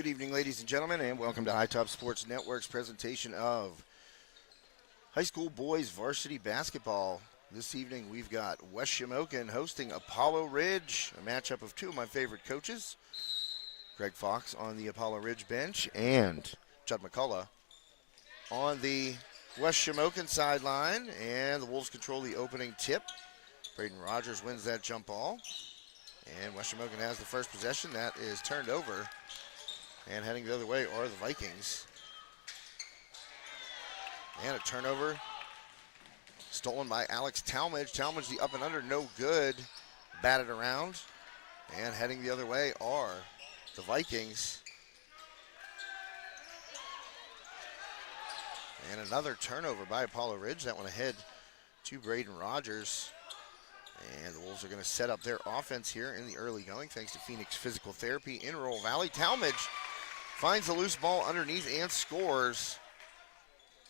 Good evening, ladies and gentlemen, and welcome to High Top Sports Network's presentation of high school boys varsity basketball. This evening we've got West Shamokin hosting Apollo Ridge, a matchup of two of my favorite coaches, Greg Fox on the Apollo Ridge bench and Judd McCullough on the West Shamokin sideline, and the Wolves control the opening tip. Braden Rogers wins that jump ball, and West Shamokin has the first possession. That is turned over. And heading the other way are the Vikings. And a turnover stolen by Alex Talmadge. Talmadge, the up and under, no good. Batted around. And heading the other way are the Vikings. And another turnover by Apollo Ridge. That one ahead to Braden Rogers. And the Wolves are going to set up their offense here in the early going thanks to Phoenix Physical Therapy in Roll Valley. Talmadge finds the loose ball underneath and scores.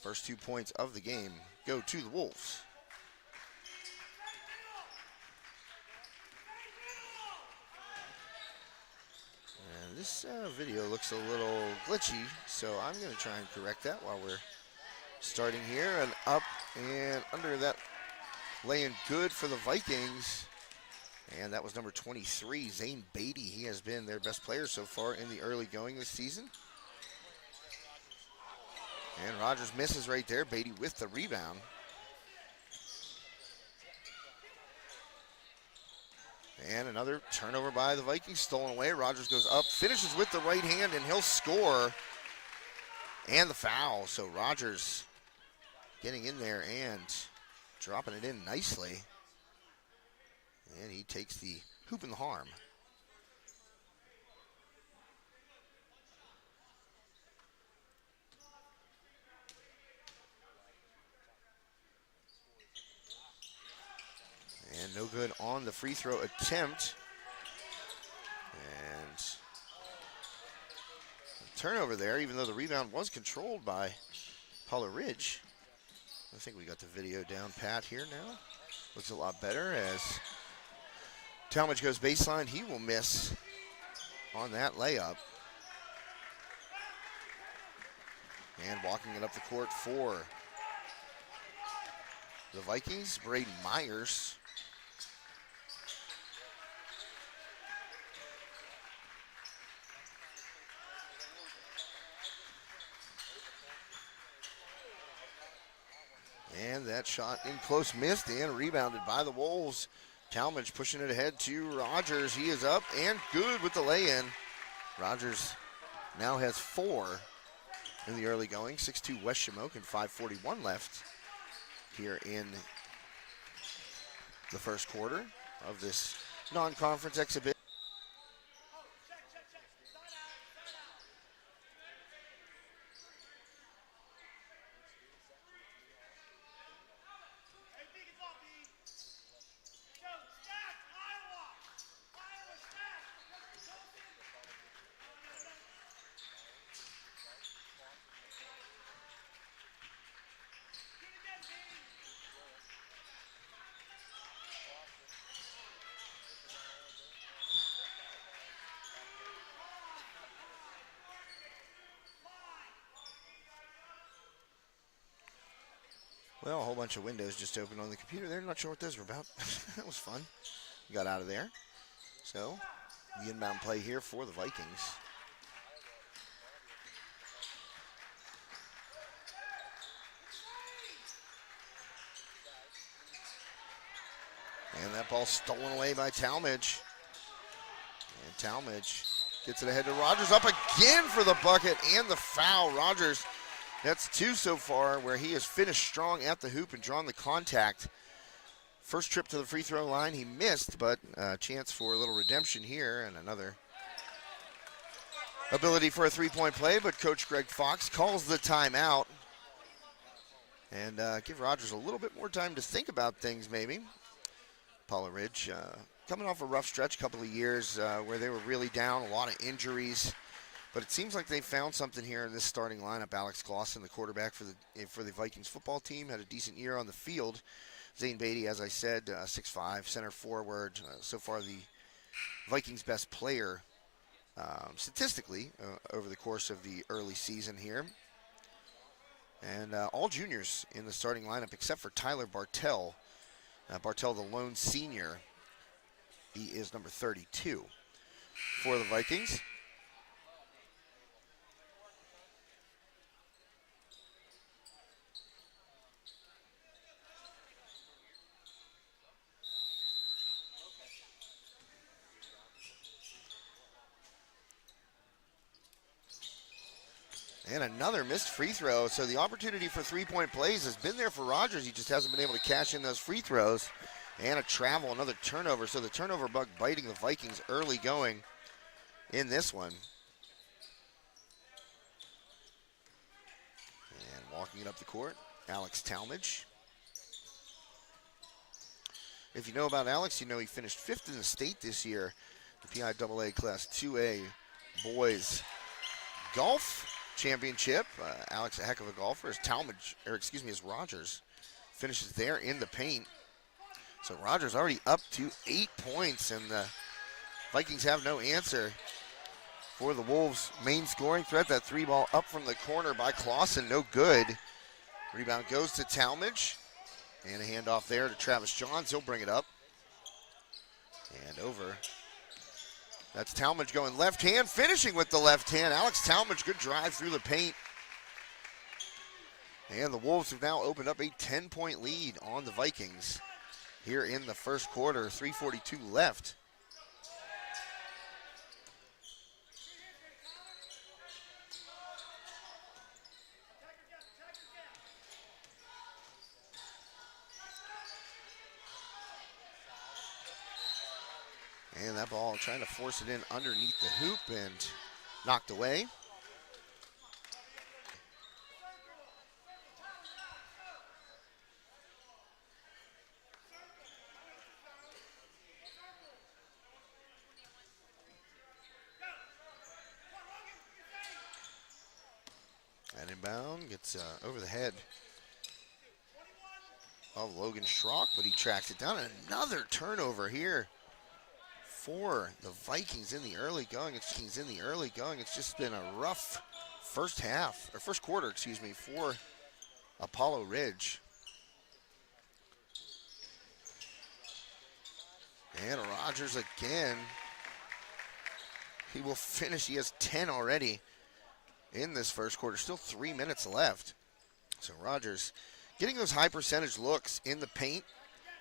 First 2 points of the game go to the Wolves. And this video looks a little glitchy, so I'm going to try and correct that while we're starting here. And up and under that, laying good for the Vikings. And that was number 23, Zane Beatty. He has been their best player so far in the early going this season. And Rogers misses right there. Beatty with the rebound. And another turnover by the Vikings, stolen away. Rogers goes up, finishes with the right hand, and he'll score. And the foul. So Rogers getting in there and dropping it in nicely. And he takes the hoop and the harm. And no good on the free throw attempt. And turnover there, even though the rebound was controlled by Apollo Ridge. I think we got the video down pat here now. Looks a lot better as Talmadge goes baseline. He will miss on that layup. And walking it up the court for the Vikings, Braden Myers. And that shot in close, missed and rebounded by the Wolves. Talmadge pushing it ahead to Rogers. He is up and good with the lay-in. Rogers now has 4 in the early going. 6-2 West Shamokin, 5:41 left here in the first quarter of this non-conference exhibition. Well, a whole bunch of windows just opened on the computer there. Not sure what those were about. That was fun. Got out of there. So, the inbound play here for the Vikings. And that ball stolen away by Talmadge. And Talmadge gets it ahead to Rogers. Up again for the bucket and the foul. Rogers, that's 2 so far where he has finished strong at the hoop and drawn the contact. First trip to the free throw line, he missed, but a chance for a little redemption here and another ability for a three-point play, but Coach Greg Fox calls the timeout and give Rogers a little bit more time to think about things maybe. Apollo Ridge coming off a rough stretch, a couple of years where they were really down, a lot of injuries. But it seems like they found something here in this starting lineup. Alex Clausen, the quarterback for the Vikings football team, had a decent year on the field. Zane Beatty, as I said, 6'5", center forward. So far the Vikings' best player statistically over the course of the early season here. And all juniors in the starting lineup except for Tyler Bartell. Bartell, the lone senior, he is number 32 for the Vikings. And another missed free throw. So the opportunity for three-point plays has been there for Rogers. He just hasn't been able to cash in those free throws. And a travel, another turnover. So the turnover bug biting the Vikings early going in this one. And walking it up the court, Alex Talmadge. If you know about Alex, you know he finished 5th in the state this year. The PIAA Class 2A Boys Golf Championship. Alex, a heck of a golfer, as as Rogers finishes there in the paint. So Rogers already up to 8 points, and the Vikings have no answer for the Wolves' main scoring threat. That three ball up from the corner by Clausen, no good. Rebound goes to Talmadge, and a handoff there to Travis Johns. He'll bring it up and over. That's Talmadge going left hand, finishing with the left hand. Alex Talmadge, good drive through the paint. And the Wolves have now opened up a 10-point lead on the Vikings here in the first quarter. 3:42 left. And that ball trying to force it in underneath the hoop and knocked away. That inbound gets over the head of Logan Schrock, but he tracks it down. And another turnover here for the Vikings in the early going. It's just been a rough first quarter, for Apollo Ridge. And Rogers again. He will finish. He has 10 already in this first quarter. Still 3 minutes left. So Rogers getting those high percentage looks in the paint.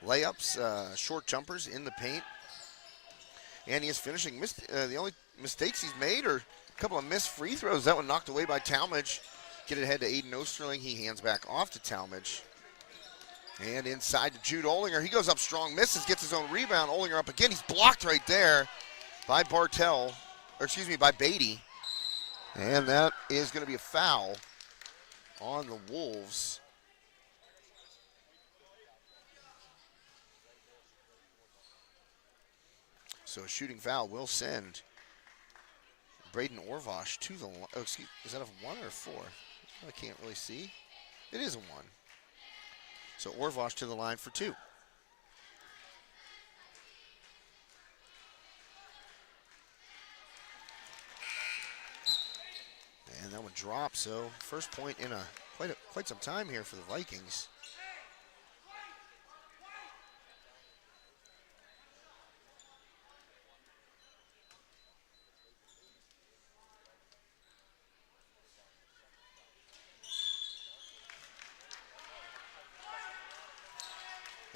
Layups, short jumpers in the paint. And he is finishing. The only mistakes he's made are a couple of missed free throws. That one knocked away by Talmadge. Get it ahead to Aiden Osterling. He hands back off to Talmadge. And inside to Jude Olinger. He goes up strong, misses, gets his own rebound. Olinger up again. He's blocked right there by by Beatty. And that is going to be a foul on the Wolves. So a shooting foul will send Braden Orvosh to the line. Oh, excuse, is that a 1 or a 4? I can't really see. It is a 1. So Orvosh to the line for 2. And that one drops. So first point in quite some time here for the Vikings.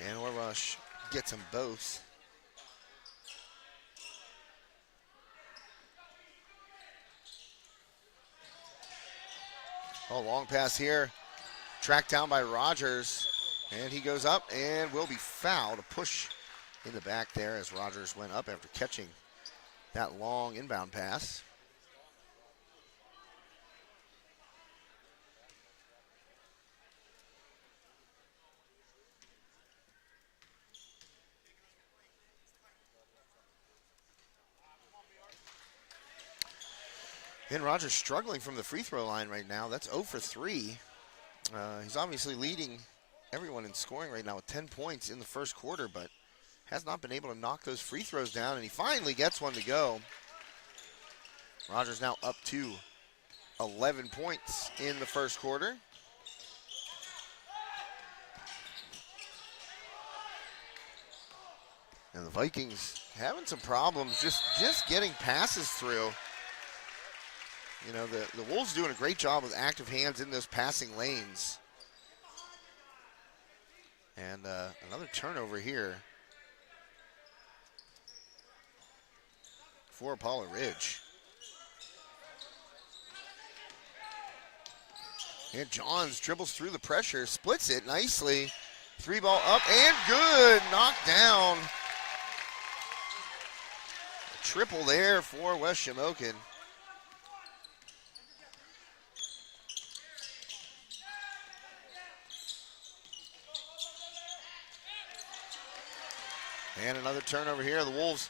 And Orvosh gets them both. Oh, long pass here. Tracked down by Rogers. And he goes up and will be fouled. A push in the back there as Rogers went up after catching that long inbound pass. And Rogers struggling from the free throw line right now. That's 0 for 3. He's obviously leading everyone in scoring right now with 10 points in the first quarter, but has not been able to knock those free throws down, and he finally gets one to go. Rogers now up to 11 points in the first quarter. And the Vikings having some problems just getting passes through. You know, the Wolves doing a great job with active hands in those passing lanes. And another turnover here for Apollo Ridge. And Johns dribbles through the pressure, splits it nicely. 3-ball up and good, knocked down. A triple there for West Shamokin. And another turnover here. The Wolves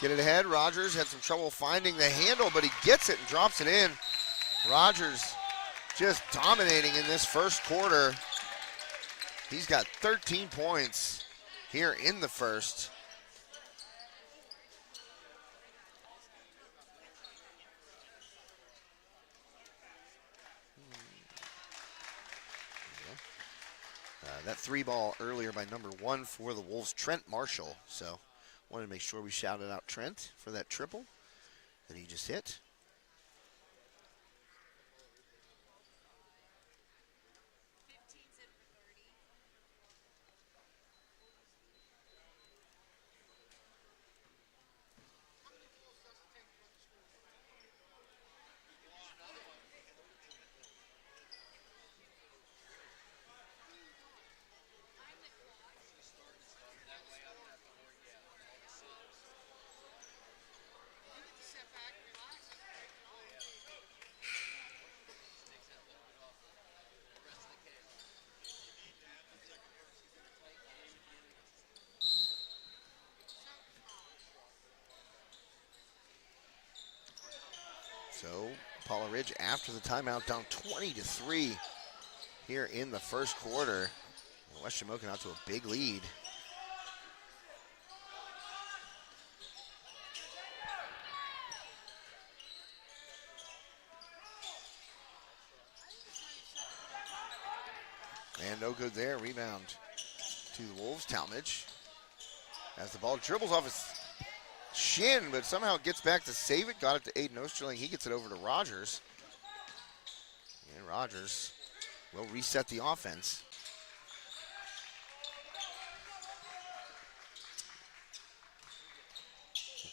get it ahead. Rogers had some trouble finding the handle, but he gets it and drops it in. Rogers just dominating in this first quarter. He's got 13 points here in the first. That 3-ball earlier by number 1 for the Wolves, Trent Marshall. So wanted to make sure we shouted out Trent for that triple that he just hit. So Apollo Ridge after the timeout down 20-3 here in the first quarter. West Shamokin out to a big lead. And no good there. Rebound to the Wolves. Talmadge as the ball dribbles off his shin, but somehow gets back to save it. Got it to Aiden Osterling. He gets it over to Rogers. And Rogers will reset the offense.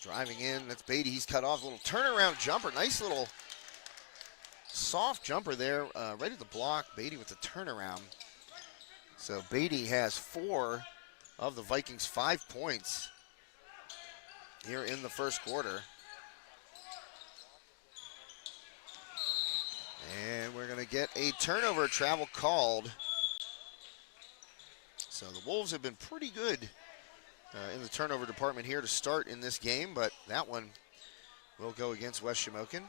Driving in, that's Beatty. He's cut off. A little turnaround jumper. Nice little soft jumper there, right at the block. Beatty with the turnaround. So Beatty has 4 of the Vikings' 5 points here in the first quarter. And we're going to get a turnover travel called. So the Wolves have been pretty good in the turnover department here to start in this game, but that one will go against West Shamokin.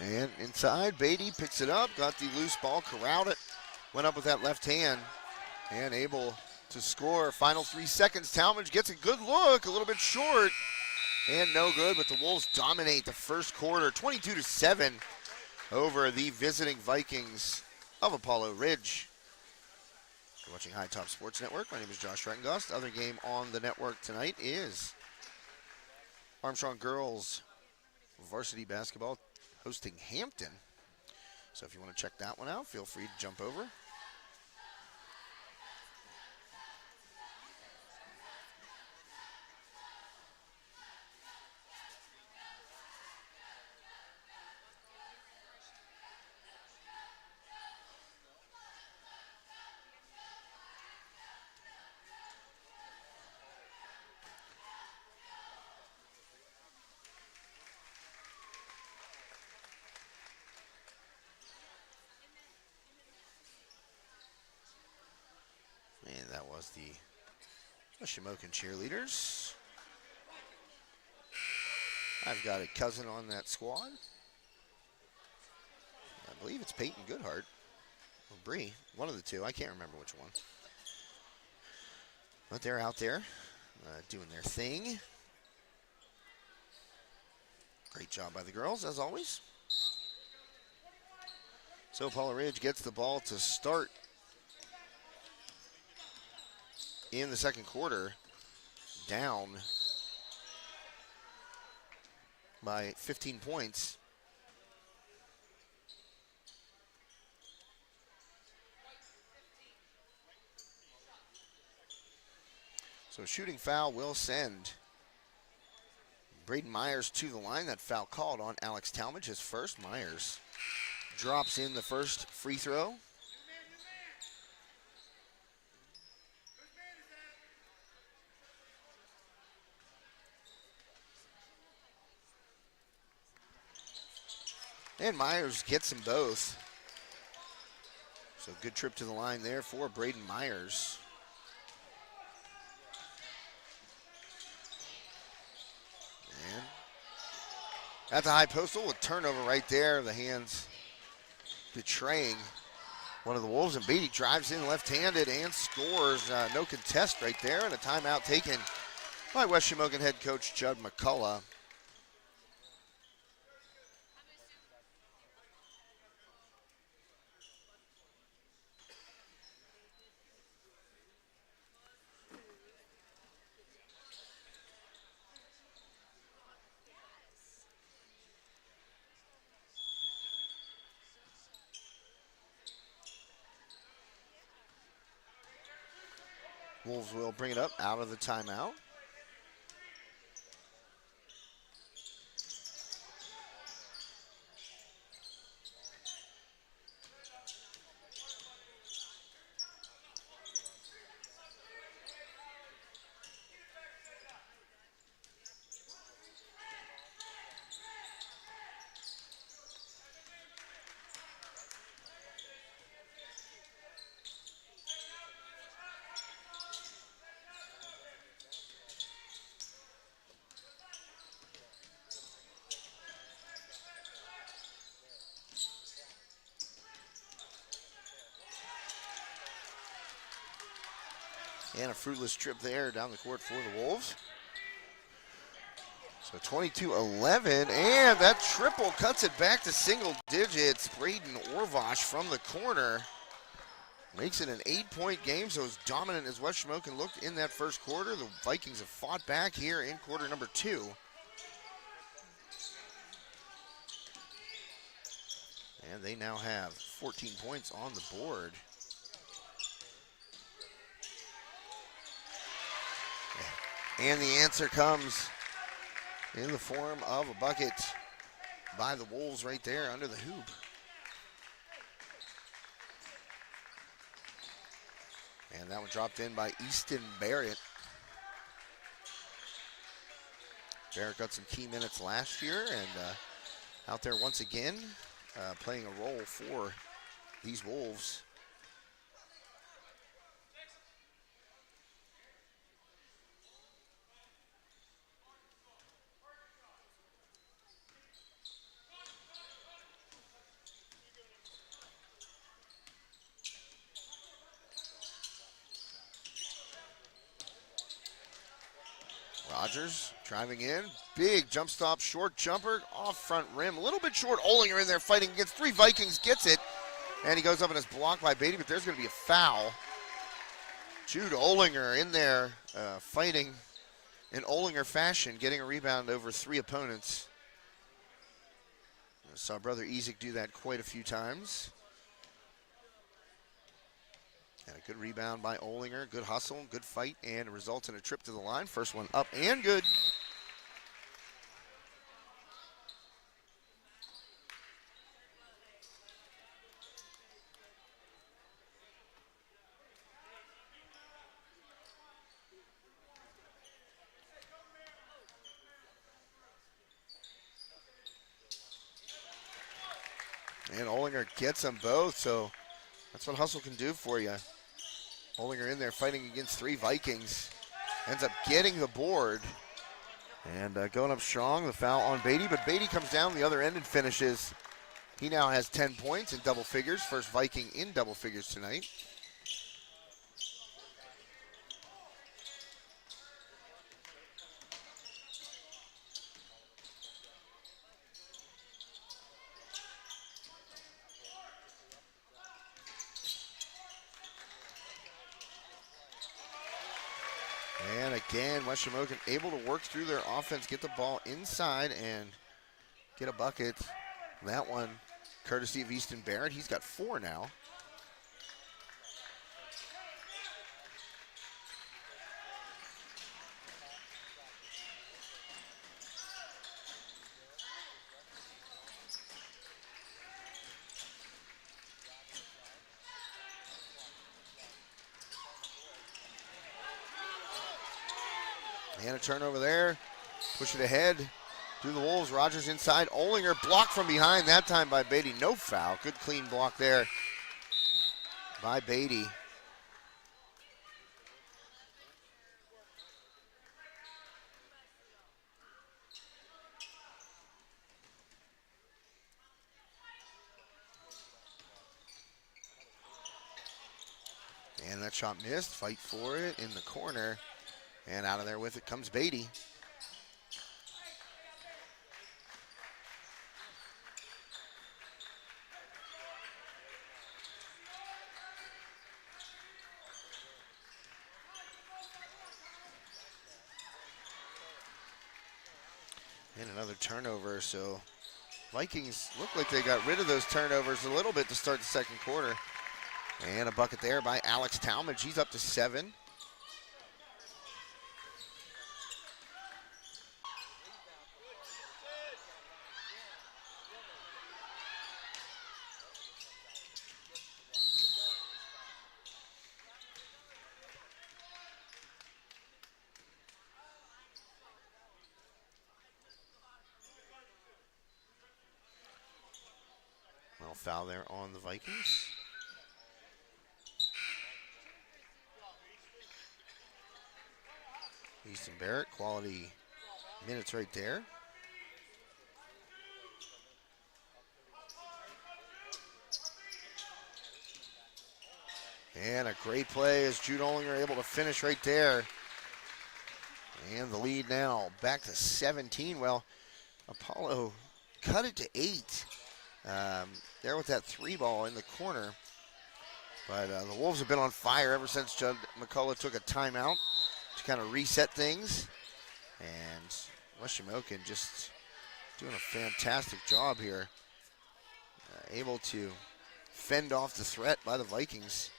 And inside, Beatty picks it up, got the loose ball, corralled it, went up with that left hand, and able to score. Final 3 seconds. Talmadge gets a good look, a little bit short, and no good, but the Wolves dominate the first quarter, 22-7 over the visiting Vikings of Apollo Ridge. You're watching High Top Sports Network. My name is Josh Rettengust. The other game on the network tonight is Armstrong Girls Varsity Basketball hosting Hampton. So if you want to check that one out, feel free to jump over. And that was the Shamokin cheerleaders. I've got a cousin on that squad. I believe it's Peyton Goodhart or Bree, one of the two. I can't remember which one. But they're out there doing their thing. Great job by the girls, as always. So Apollo Ridge gets the ball to start in the second quarter, down by 15 points. So shooting foul will send Braden Myers to the line. That foul called on Alex Talmadge, his first. Myers drops in the first free throw. And Myers gets them both. So good trip to the line there for Braden Myers. And that's a high postal, a turnover right there. The hands betraying one of the Wolves, and Beatty drives in left-handed and scores. No contest right there, and a timeout taken by West Shamokin head coach Judd McCullough. Wolves will bring it up out of the timeout. And a fruitless trip there down the court for the Wolves. So 22-11, and that triple cuts it back to single digits. Braden Orvosh from the corner makes it an 8-point game, so as dominant as West Shamokin looked in that first quarter, the Vikings have fought back here in quarter number 2. And they now have 14 points on the board. And the answer comes in the form of a bucket by the Wolves right there under the hoop. And that one dropped in by Easton Barrett. Barrett got some key minutes last year and out there once again playing a role for these Wolves. Rogers driving in, big jump stop, short jumper, off front rim, a little bit short. Olinger in there fighting against 3 Vikings, gets it, and he goes up and is blocked by Beatty, but there's going to be a foul. Jude Olinger in there fighting in Olinger fashion, getting a rebound over 3 opponents. I saw brother Ezek do that quite a few times. And a good rebound by Olinger, good hustle, good fight, and it results in a trip to the line. First one up and good. And Olinger gets them both, so that's what hustle can do for you. Olinger in there fighting against 3 Vikings. Ends up getting the board. And going up strong, the foul on Beatty, but Beatty comes down the other end and finishes. He now has 10 points in double figures. First Viking in double figures tonight. And again, West Shamokin able to work through their offense, get the ball inside, and get a bucket. That one, courtesy of Easton Barrett. He's got 4 now. And a turnover there. Push it ahead to the Wolves. Rogers inside. Olinger blocked from behind that time by Beatty. No foul. Good clean block there by Beatty. And that shot missed. Fight for it in the corner. And out of there with it comes Beatty. And another turnover. So Vikings look like they got rid of those turnovers a little bit to start the second quarter. And a bucket there by Alex Talmadge. He's up to 7. Well, foul there on the Vikings. Easton Barrett, quality minutes right there. And a great play as Jude Olinger able to finish right there. And the lead now back to 17. Well, Apollo cut it to 8 there with that 3 ball in the corner. But the Wolves have been on fire ever since Judd McCullough took a timeout to kind of reset things. And West Shamokin just doing a fantastic job here. Able to fend off the threat by the Vikings.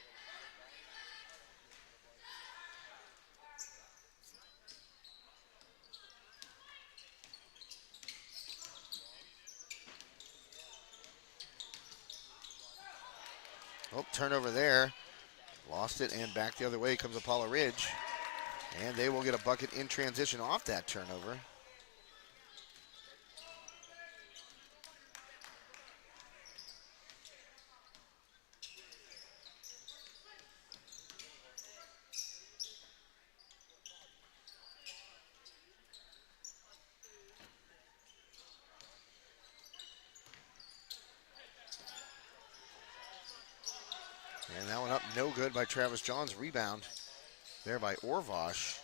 Oh, turnover there. Lost it, and back the other way comes Apollo Ridge. And they will get a bucket in transition off that turnover. And that one up no good by Travis Johns. Rebound there by Orvosh.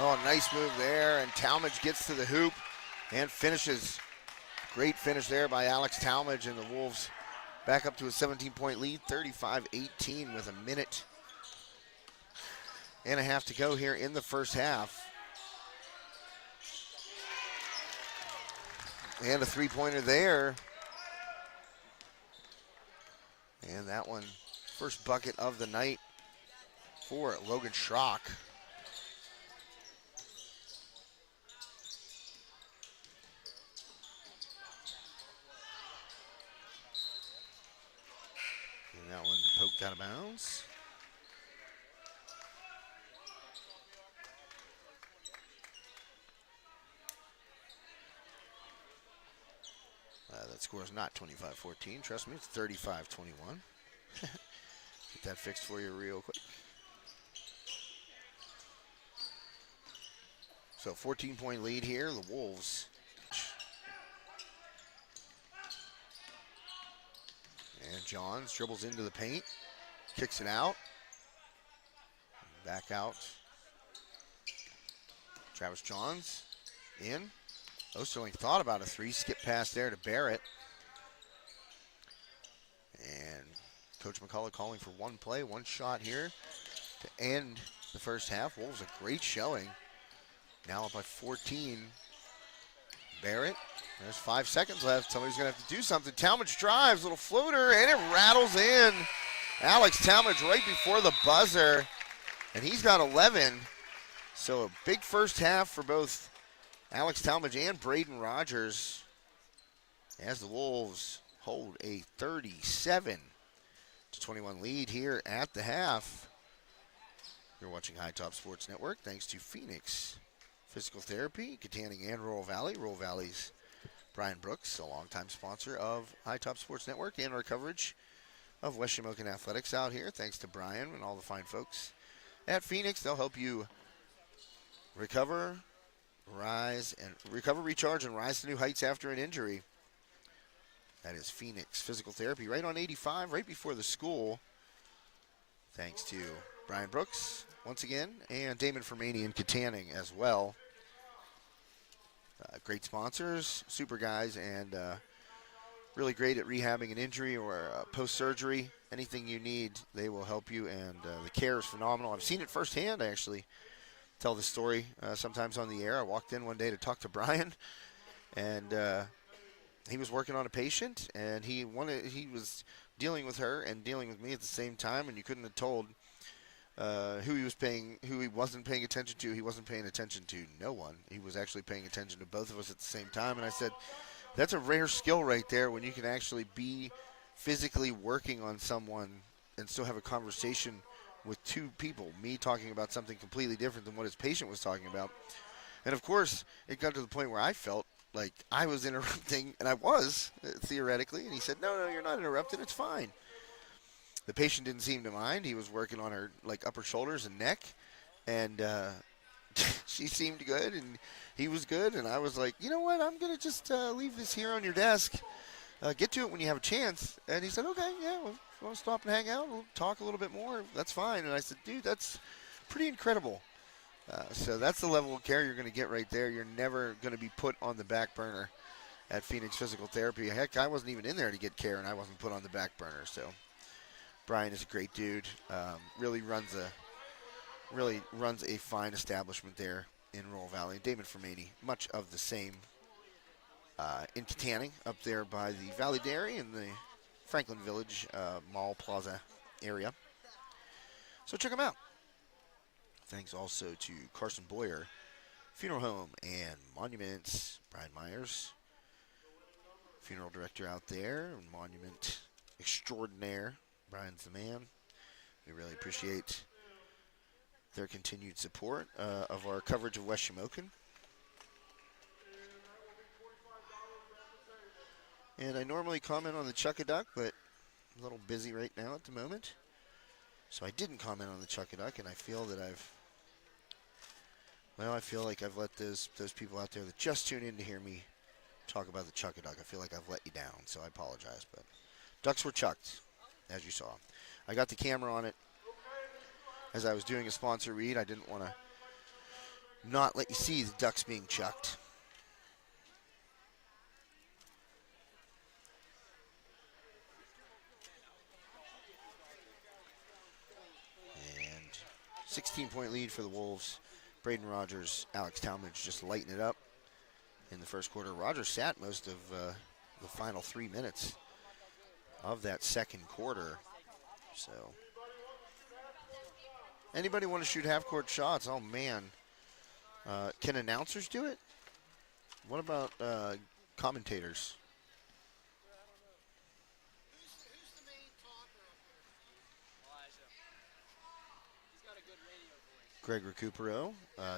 Oh, nice move there, and Talmadge gets to the hoop and finishes. Great finish there by Alex Talmadge, and the Wolves back up to a 17-point lead, 35-18 with a minute and a half to go here in the first half. And a three-pointer there And that one, first bucket of the night for Logan Schrock. And that one poked out of bounds. That score is not 25-14. Trust me, it's 35-21. Get that fixed for you real quick. So 14-point lead here, the Wolves. And Johns dribbles into the paint, kicks it out. Back out. Travis Johns in. Osterling thought about a three, skip pass there to Barrett. And Coach McCullough calling for one play, one shot here to end the first half. Wolves a great showing. Now up by 14. Barrett, there's 5 seconds left. Somebody's going to have to do something. Talmadge drives, little floater, and it rattles in. Alex Talmadge right before the buzzer, and he's got 11. So a big first half for both Alex Talmadge and Braden Rogers as the Wolves hold a 37-21 lead here at the half. You're watching High Top Sports Network thanks to Phoenix Physical Therapy, Katanning and Rural Valley. Rural Valley's Brian Brooks, a longtime sponsor of High Top Sports Network and our coverage of West Shamokin Athletics out here. Thanks to Brian and all the fine folks at Phoenix. They'll help you recover, recharge, and rise to new heights after an injury. That is Phoenix Physical Therapy right on 85, right before the school. Thanks to Brian Brooks once again, and Damon Fermani and Katanning as well. Great sponsors, super guys, and really great at rehabbing an injury or post-surgery. Anything you need, they will help you, and the care is phenomenal. I've seen it firsthand, I actually tell the story sometimes on the air. I walked in one day to talk to Brian, and he was working on a patient, and he was dealing with her and dealing with me at the same time, and you couldn't have told who he wasn't paying attention to. He wasn't paying attention to no one. He was actually paying attention to both of us at the same time. And I said, that's a rare skill right there when you can actually be physically working on someone and still have a conversation with two people, me talking about something completely different than what his patient was talking about. And of course, it got to the point where I felt like I was interrupting, and I was, theoretically. And he said, no, you're not interrupting. It's fine. The patient didn't seem to mind. He was working on her upper shoulders and neck, and she seemed good, and he was good. And I was like, you know what? I'm going to just leave this here on your desk. Get to it when you have a chance. And he said, okay, yeah, well, if you want to stop and hang out, we'll talk a little bit more. That's fine. And I said, dude, that's pretty incredible. So that's the level of care you're going to get right there. You're never going to be put on the back burner at Phoenix Physical Therapy. Heck, I wasn't even in there to get care, and I wasn't put on the back burner. So Brian is a great dude. Really runs a fine establishment there in Rural Valley. Damon Fermani, much of the same in Katanning, up there by the Valley Dairy and the Franklin Village Mall Plaza area. So check them out. Thanks also to Carson Boyer, Funeral Home and Monuments. Brian Myers, funeral director out there, and monument extraordinaire. Brian's the man. We really appreciate their continued support of our coverage of West Shamokin. And I normally comment on the Chuck-a-Duck, but I'm a little busy right now at the moment. So I didn't comment on the Chuck-a-Duck, and I feel that I feel like I've let those people out there that just tune in to hear me talk about the Chuck-a-Duck. I feel like I've let you down, so I apologize. But ducks were chucked, as you saw. I got the camera on it as I was doing a sponsor read. I didn't want to not let you see the ducks being chucked. And 16-point lead for the Wolves. Braden Rogers, Alex Talmadge just lighting it up in the first quarter. Rogers sat most of the final 3 minutes of that second quarter. So, anybody want to shoot half-court shots? Oh, man. Can announcers do it? What about commentators? Greg Recupero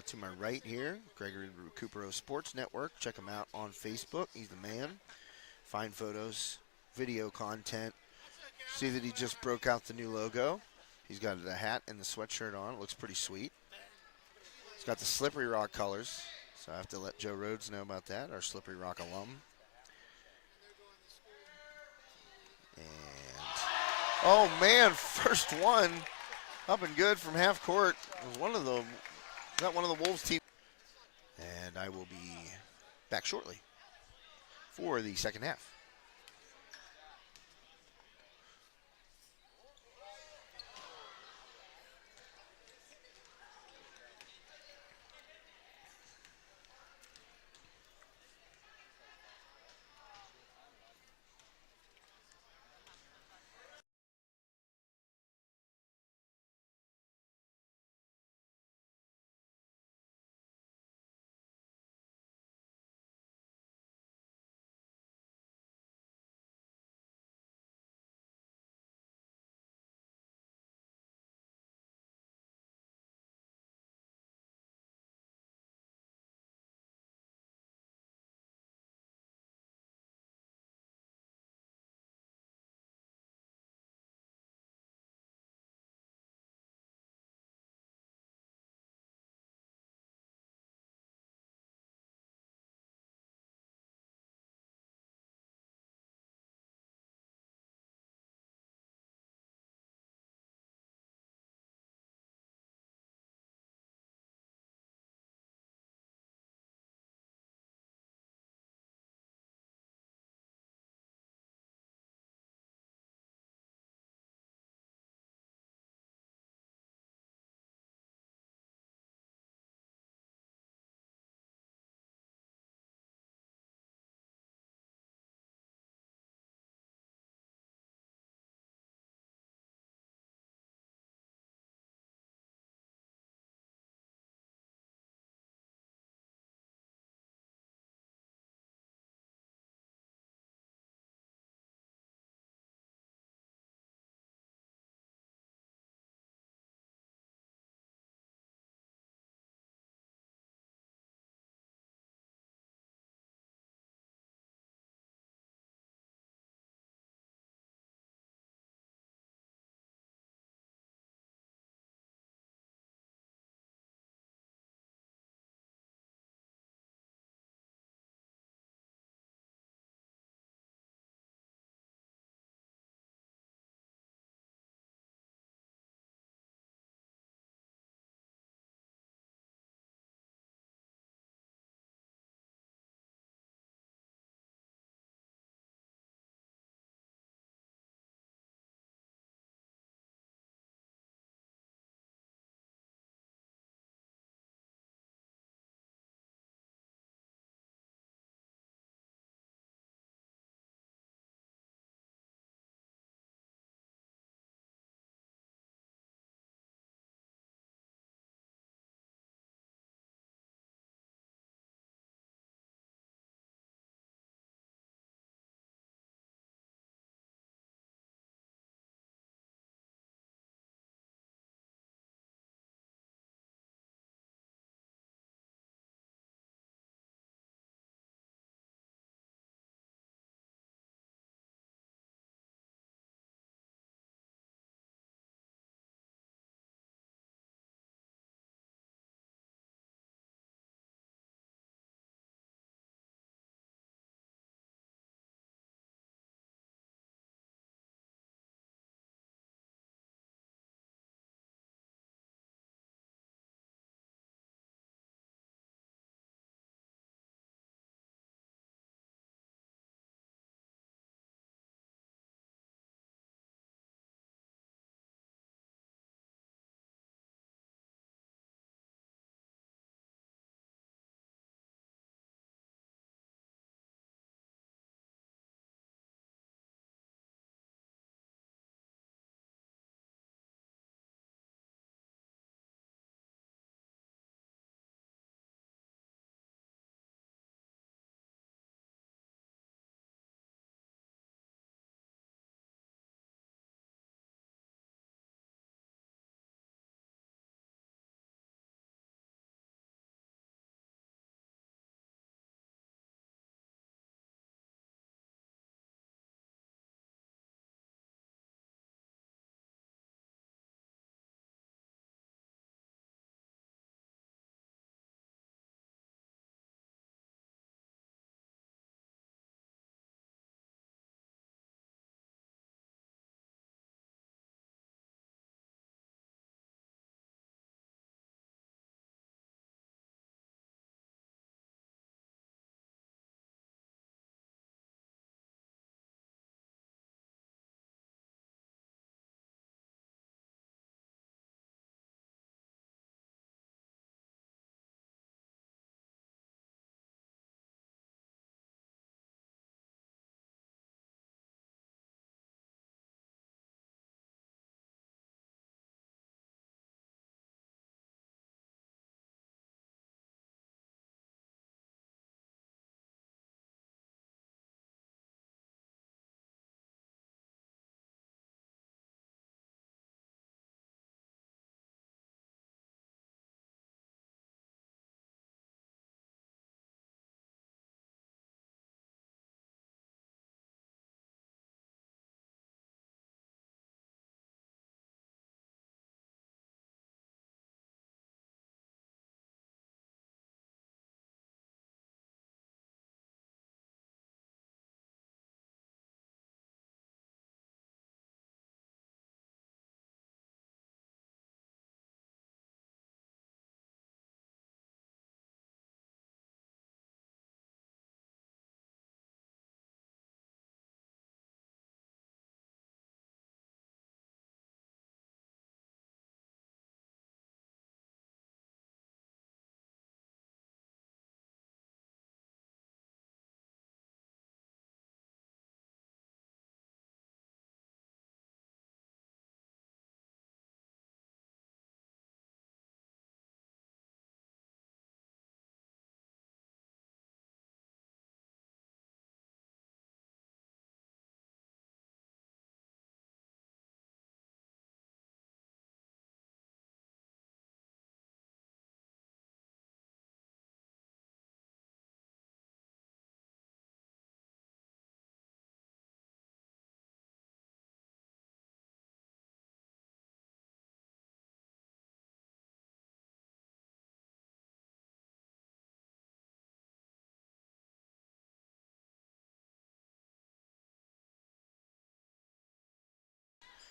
to my right here. Gregory Recupero Sports Network. Check him out on Facebook. He's the man. Fine photos, video content. See that he just broke out the new logo. He's got the hat and the sweatshirt on. It looks pretty sweet. He's got the Slippery Rock colors. So I have to let Joe Rhodes know about that, our Slippery Rock alum. And, oh man, first one up and good from half court. It was one of the Wolves team. And I will be back shortly for the second half.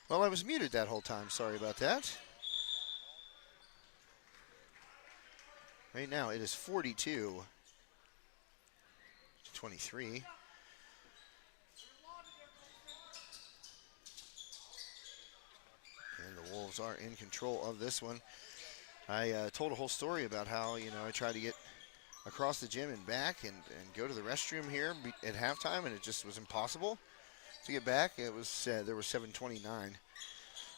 Well, I was muted that whole time. Sorry about that. Right now it is 42-23. And the Wolves are in control of this one. I told a whole story about how, I tried to get across the gym and back and go to the restroom here at halftime, and it just was impossible to get back. It was there was 7:29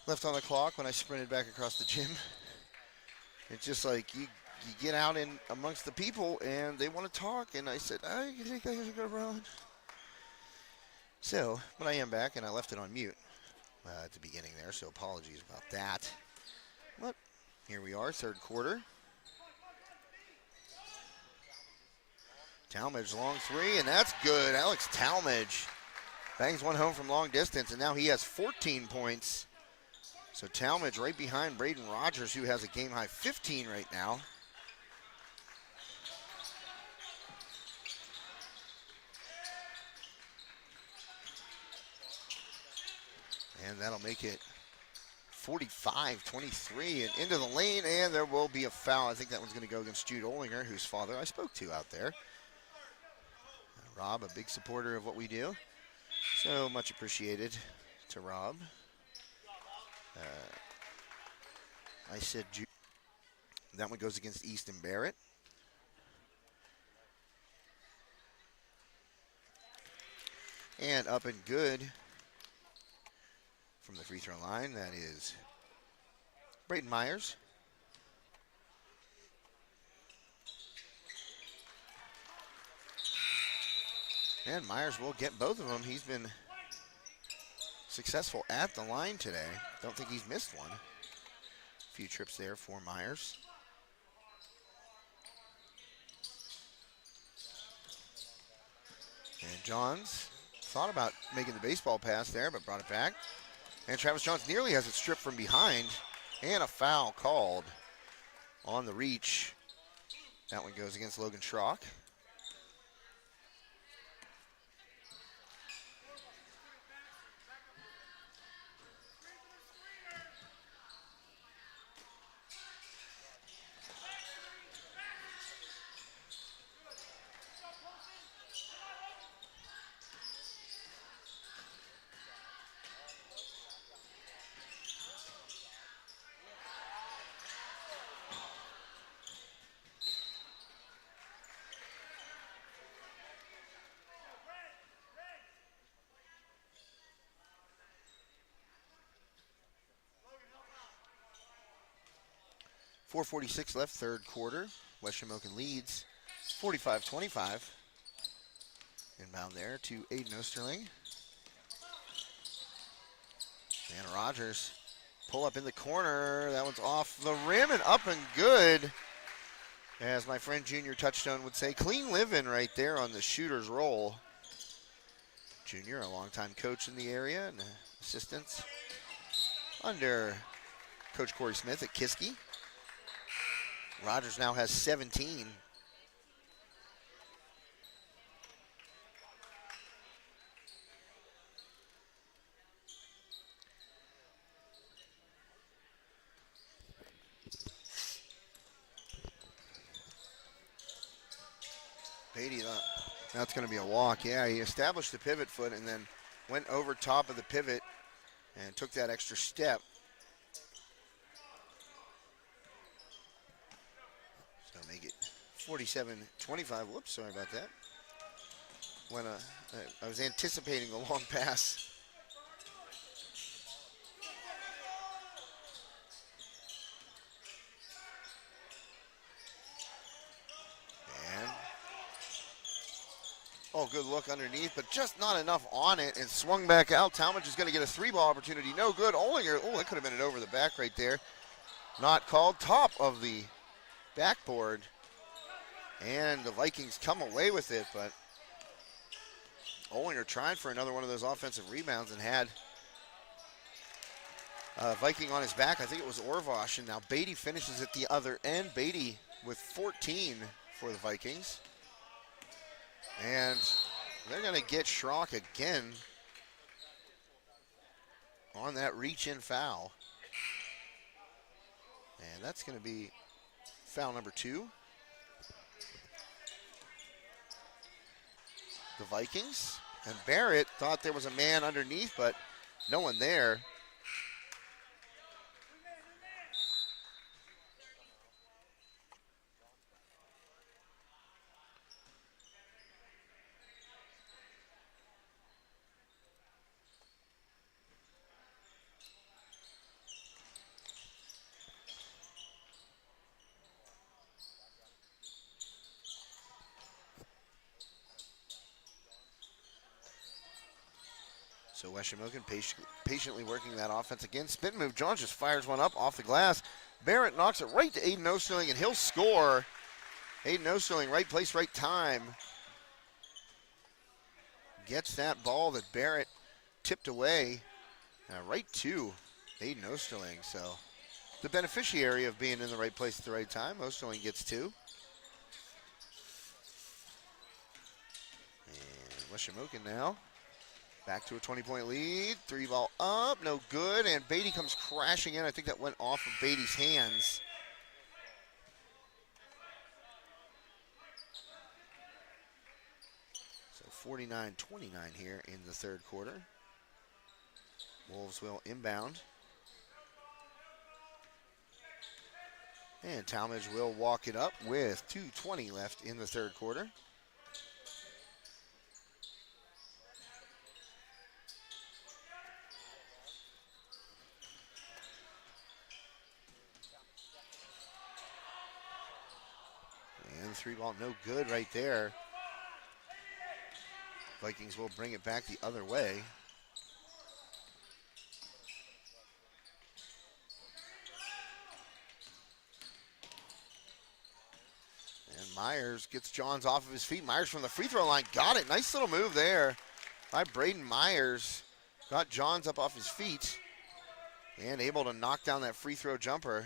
left on the clock when I sprinted back across the gym. It's just like you get out in amongst the people and they want to talk, and I said, I think I should go around. So, but I am back, and I left it on mute at the beginning there, so apologies about that. But here we are, third quarter. Talmadge long three, and that's good. Alex Talmadge bangs one home from long distance, and now he has 14 points. So Talmadge right behind Braden Rogers, who has a game-high 15 right now. And that'll make it 45-23, and into the lane, and there will be a foul. I think that one's going to go against Jude Olinger, whose father I spoke to out there. Rob, a big supporter of what we do, so much appreciated to Rob. I said Jude. That one goes against Easton Barrett. And up and good from the free throw line, that is Brayton Myers. And Myers will get both of them. He's been successful at the line today. Don't think he's missed one. A few trips there for Myers. And Johns thought about making the baseball pass there, but brought it back. And Travis Johns nearly has it stripped from behind. And a foul called on the reach. That one goes against Logan Schrock. .446 left, third quarter. West Shamokin leads 45-25. Inbound there to Aiden Osterling. And Rogers pull up in the corner. That one's off the rim and up and good. As my friend Junior Touchstone would say, clean living right there on the shooter's roll. Junior, a longtime coach in the area and assistant under Coach Corey Smith at Kiski. Rogers now has 17. Beatty, that's going to be a walk. Yeah, he established the pivot foot and then went over top of the pivot and took that extra step. So make it 47-25. Whoops, sorry about that. When I was anticipating the long pass. Oh, good look underneath, but just not enough on it, and swung back out. Talmadge is going to get a three-ball opportunity. No good. Olinger, oh, that could have been it over the back right there. Not called. Top of the backboard. And the Vikings come away with it, but Olinger tried for another one of those offensive rebounds and had Viking on his back. I think it was Orvosh, and now Beatty finishes at the other end. Beatty with 14 for the Vikings. And they're going to get Schrock again. on that reach-in foul. And that's going to be foul number 2. The Vikings. And Barrett thought there was a man underneath, but no one there. So West Shamokin patiently working that offense again. Spin move. John just fires one up off the glass. Barrett knocks it right to Aiden Osterling, and he'll score. Aiden Osterling, right place, right time. Gets that ball that Barrett tipped away right to Aiden Osterling. So the beneficiary of being in the right place at the right time. Osterling gets 2. And West Shamokin now back to a 20-point lead. 3 ball up, no good. And Beatty comes crashing in. I think that went off of Beatty's hands. So 49-29 here in the third quarter. Wolves will inbound. And Talmadge will walk it up with 2:20 left in the third quarter. And the 3 ball, no good right there. Vikings will bring it back the other way. And Myers gets Johns off of his feet. Myers from the free throw line, got it. Nice little move there by Braden Myers. Got Johns up off his feet and able to knock down that free throw jumper.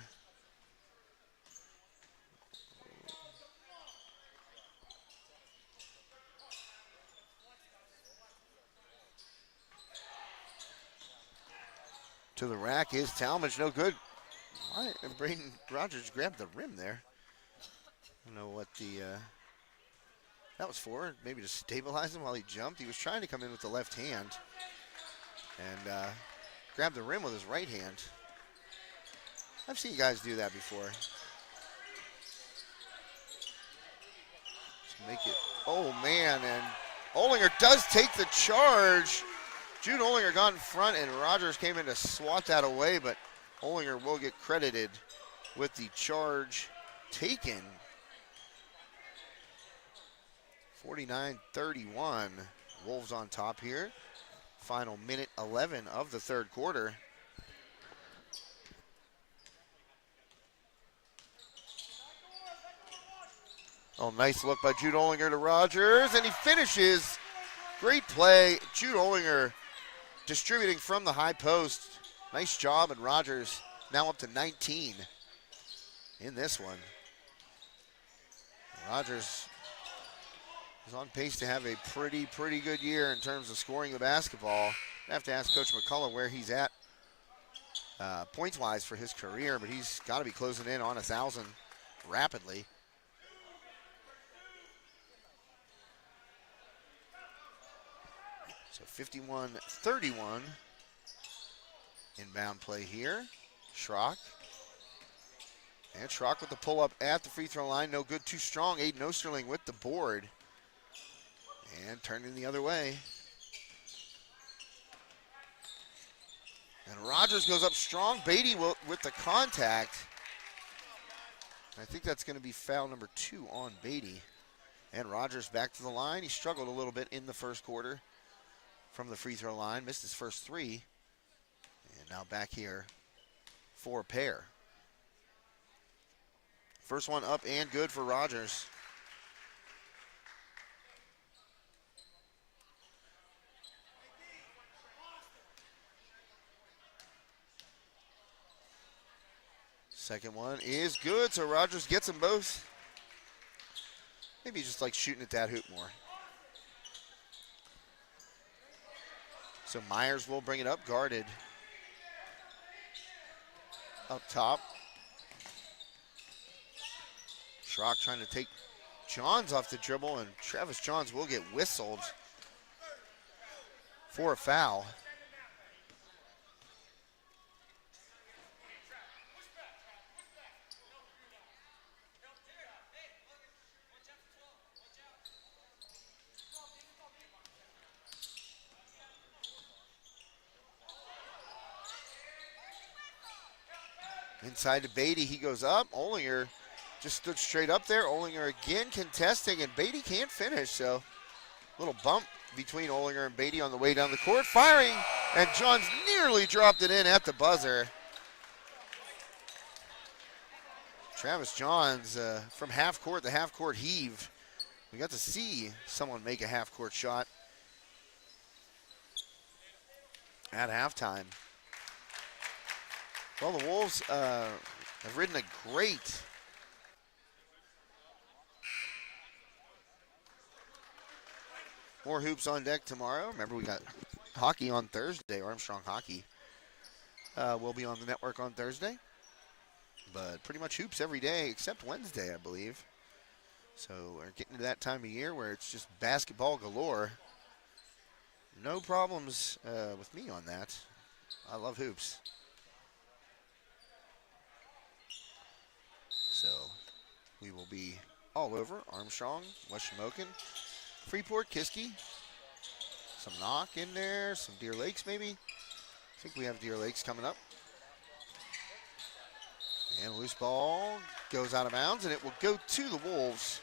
To the rack is Talmadge, no good. Why? And Braden Rogers grabbed the rim there. I don't know what that was for. Maybe to stabilize him while he jumped. He was trying to come in with the left hand and grabbed the rim with his right hand. I've seen guys do that before. To make it, oh man, and Olinger does take the charge. Jude Olinger got in front and Rogers came in to swat that away, but Olinger will get credited with the charge taken. 49-31, Wolves on top here. Final minute 11 of the third quarter. Oh, nice look by Jude Olinger to Rogers, and he finishes. Great play. Jude Olinger distributing from the high post. Nice job, and Rogers now up to 19 in this one. Rogers is on pace to have a pretty good year in terms of scoring the basketball. I have to ask Coach McCullough where he's at points-wise for his career, but he's got to be closing in on 1,000 rapidly. So 51-31. Inbound play here. Schrock. And Schrock with the pull-up at the free throw line. No good, too strong. Aiden Osterling with the board. And turning the other way. And Rogers goes up strong. Beatty with the contact. I think that's going to be foul number 2 on Beatty. And Rogers back to the line. He struggled a little bit in the first quarter from the free throw line. Missed his first 3. And now back here for a pair. First one up and good for Rogers. Second one is good, so Rogers gets them both. Maybe just like shooting at that hoop more. So Myers will bring it up, guarded up top. Schrock trying to take Johns off the dribble, and Travis Johns will get whistled for a foul. Inside to Beatty, he goes up. Olinger just stood straight up there. Olinger again contesting, and Beatty can't finish, so little bump between Olinger and Beatty on the way down the court. Firing, and Johns nearly dropped it in at the buzzer. Travis Johns from half court, the half court heave. We got to see someone make a half court shot at halftime. Well, the Wolves have ridden a great more hoops on deck tomorrow. Remember, we got hockey on Thursday. Armstrong Hockey will be on the network on Thursday. But pretty much hoops every day except Wednesday, I believe. So we're getting to that time of year where it's just basketball galore. No problems with me on that. I love hoops. So we will be all over Armstrong, West Shamokin, Freeport, Kiski. Some Knock in there, some Deer Lakes maybe. I think we have Deer Lakes coming up. And loose ball goes out of bounds, and it will go to the Wolves.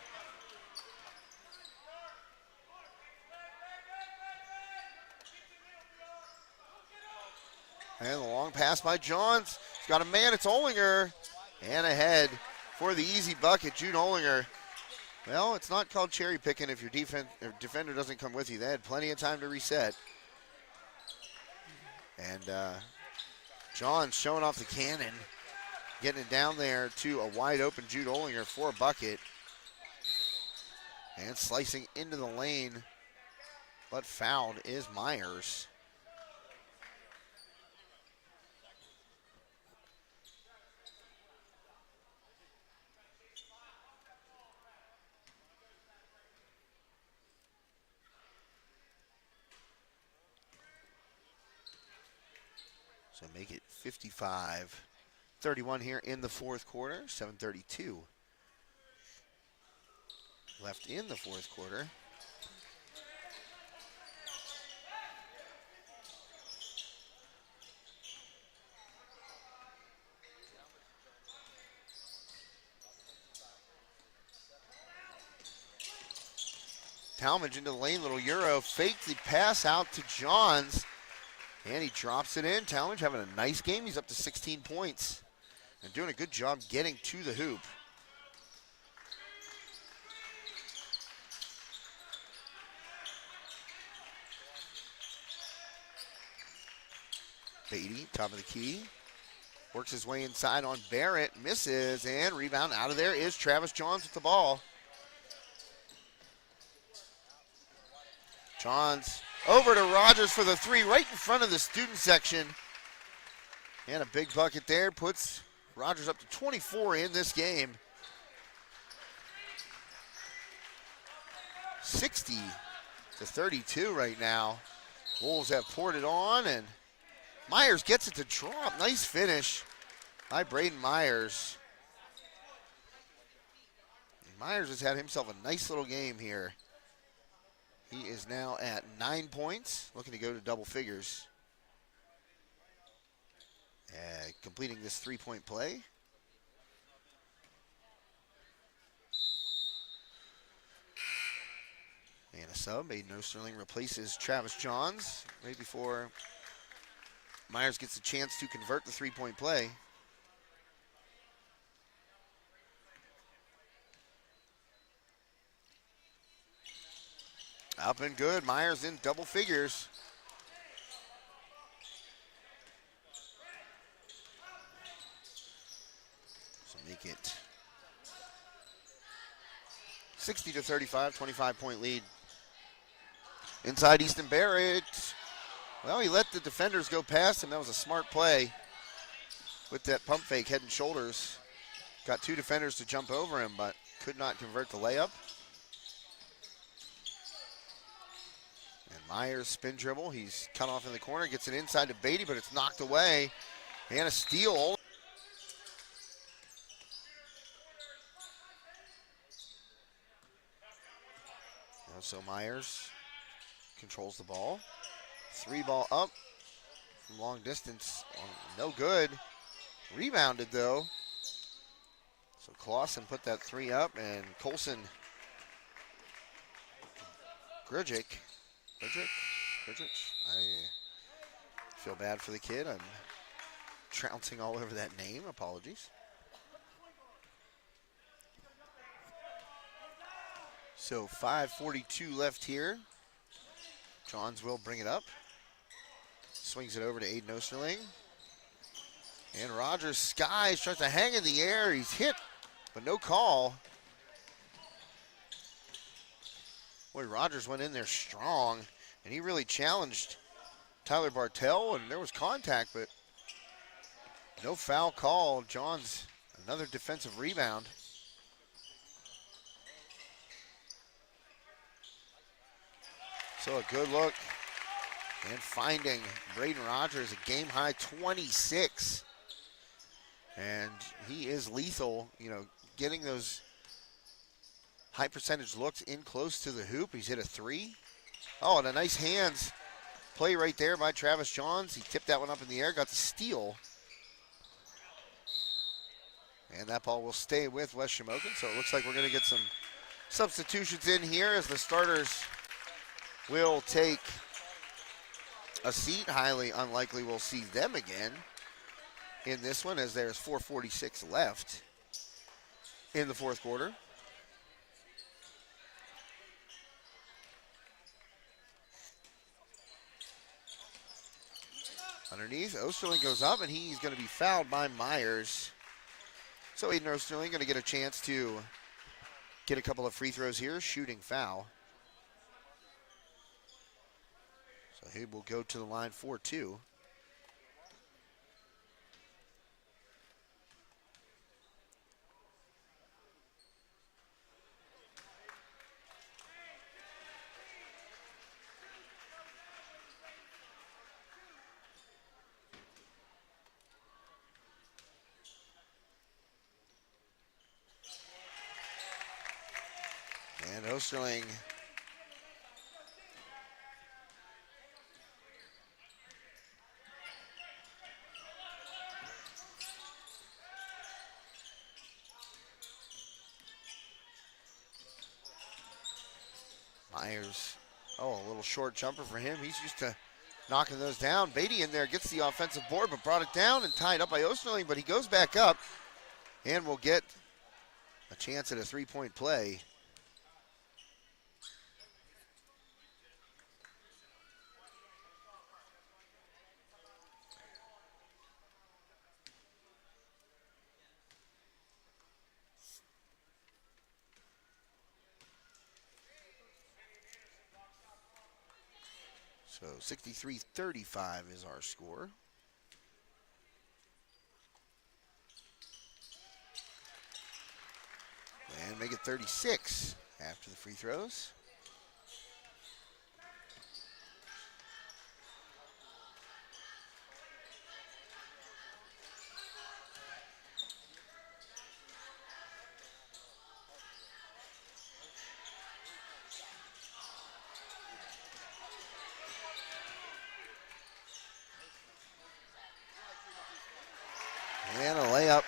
And the long pass by Johns. He's got a man, it's Olinger. And ahead for the easy bucket, Jude Olinger. Well, it's not called cherry picking if your defender doesn't come with you. They had plenty of time to reset. And Johns showing off the cannon. Getting it down there to a wide open Jude Olinger for a bucket. And slicing into the lane, but fouled is Myers. So make it 55-31 here in the fourth quarter. 7:32 left in the fourth quarter. Talmadge into the lane, little Euro, faked the pass out to Johns, and he drops it in. Talmadge having a nice game. He's up to 16 points and doing a good job getting to the hoop. Beatty, top of the key, works his way inside on Barrett, misses, and rebound out of there is Travis Johns with the ball. Johns over to Rogers for the three right in front of the student section. And a big bucket there puts Rogers up to 24 in this game. 60-32 right now. Wolves have poured it on, and Myers gets it to drop. Nice finish by Braden Myers. Myers has had himself a nice little game here. He is now at 9 points, looking to go to double figures. Completing this three-point play. And a sub. Aiden Osterling replaces Travis Johns right before Myers gets a chance to convert the three-point play. Up and good. Myers in double figures. So make it 60-35, 25-point lead. Inside Easton Barrett. Well, he let the defenders go past him. That was a smart play. with that pump fake, head and shoulders. Got two defenders to jump over him, but could not convert the layup. And Myers spin dribble. He's cut off in the corner, gets it inside to Beatty, but it's knocked away. And a steal. So Myers controls the ball. Three ball up from long distance. No good. Rebounded though. So Clausen put that three up, and Colson Grudgic. I feel bad for the kid. I'm trouncing all over that name. Apologies. So 5:42 left here. Johns will bring it up. Swings it over to Aiden Osterling. And Rogers skies, tries to hang in the air. He's hit, but no call. Boy, Rogers went in there strong, and he really challenged Tyler Bartell, and there was contact, but no foul call. Johns, another defensive rebound. So a good look and finding Braden Rogers, a game-high 26. And he is lethal, getting those high percentage looks in close to the hoop. He's hit a three. Oh, and a nice hands play right there by Travis Johns. He tipped that one up in the air, got the steal. And that ball will stay with West Shamokin. So it looks like we're going to get some substitutions in here as the starters will take a seat. Highly unlikely we'll see them again in this one, as there's 4:46 left in the fourth quarter. Underneath, Osterling goes up, and he's going to be fouled by Myers. So Aiden Osterling going to get a chance to get a couple of free throws here, shooting foul. So he will go to the line for two. And Osterling Myers, a little short jumper for him. He's used to knocking those down. Beatty in there gets the offensive board, but brought it down and tied up by Osterling, but he goes back up and will get a chance at a three-point play. So 63-35 is our score. And make it 36 after the free throws. And a layup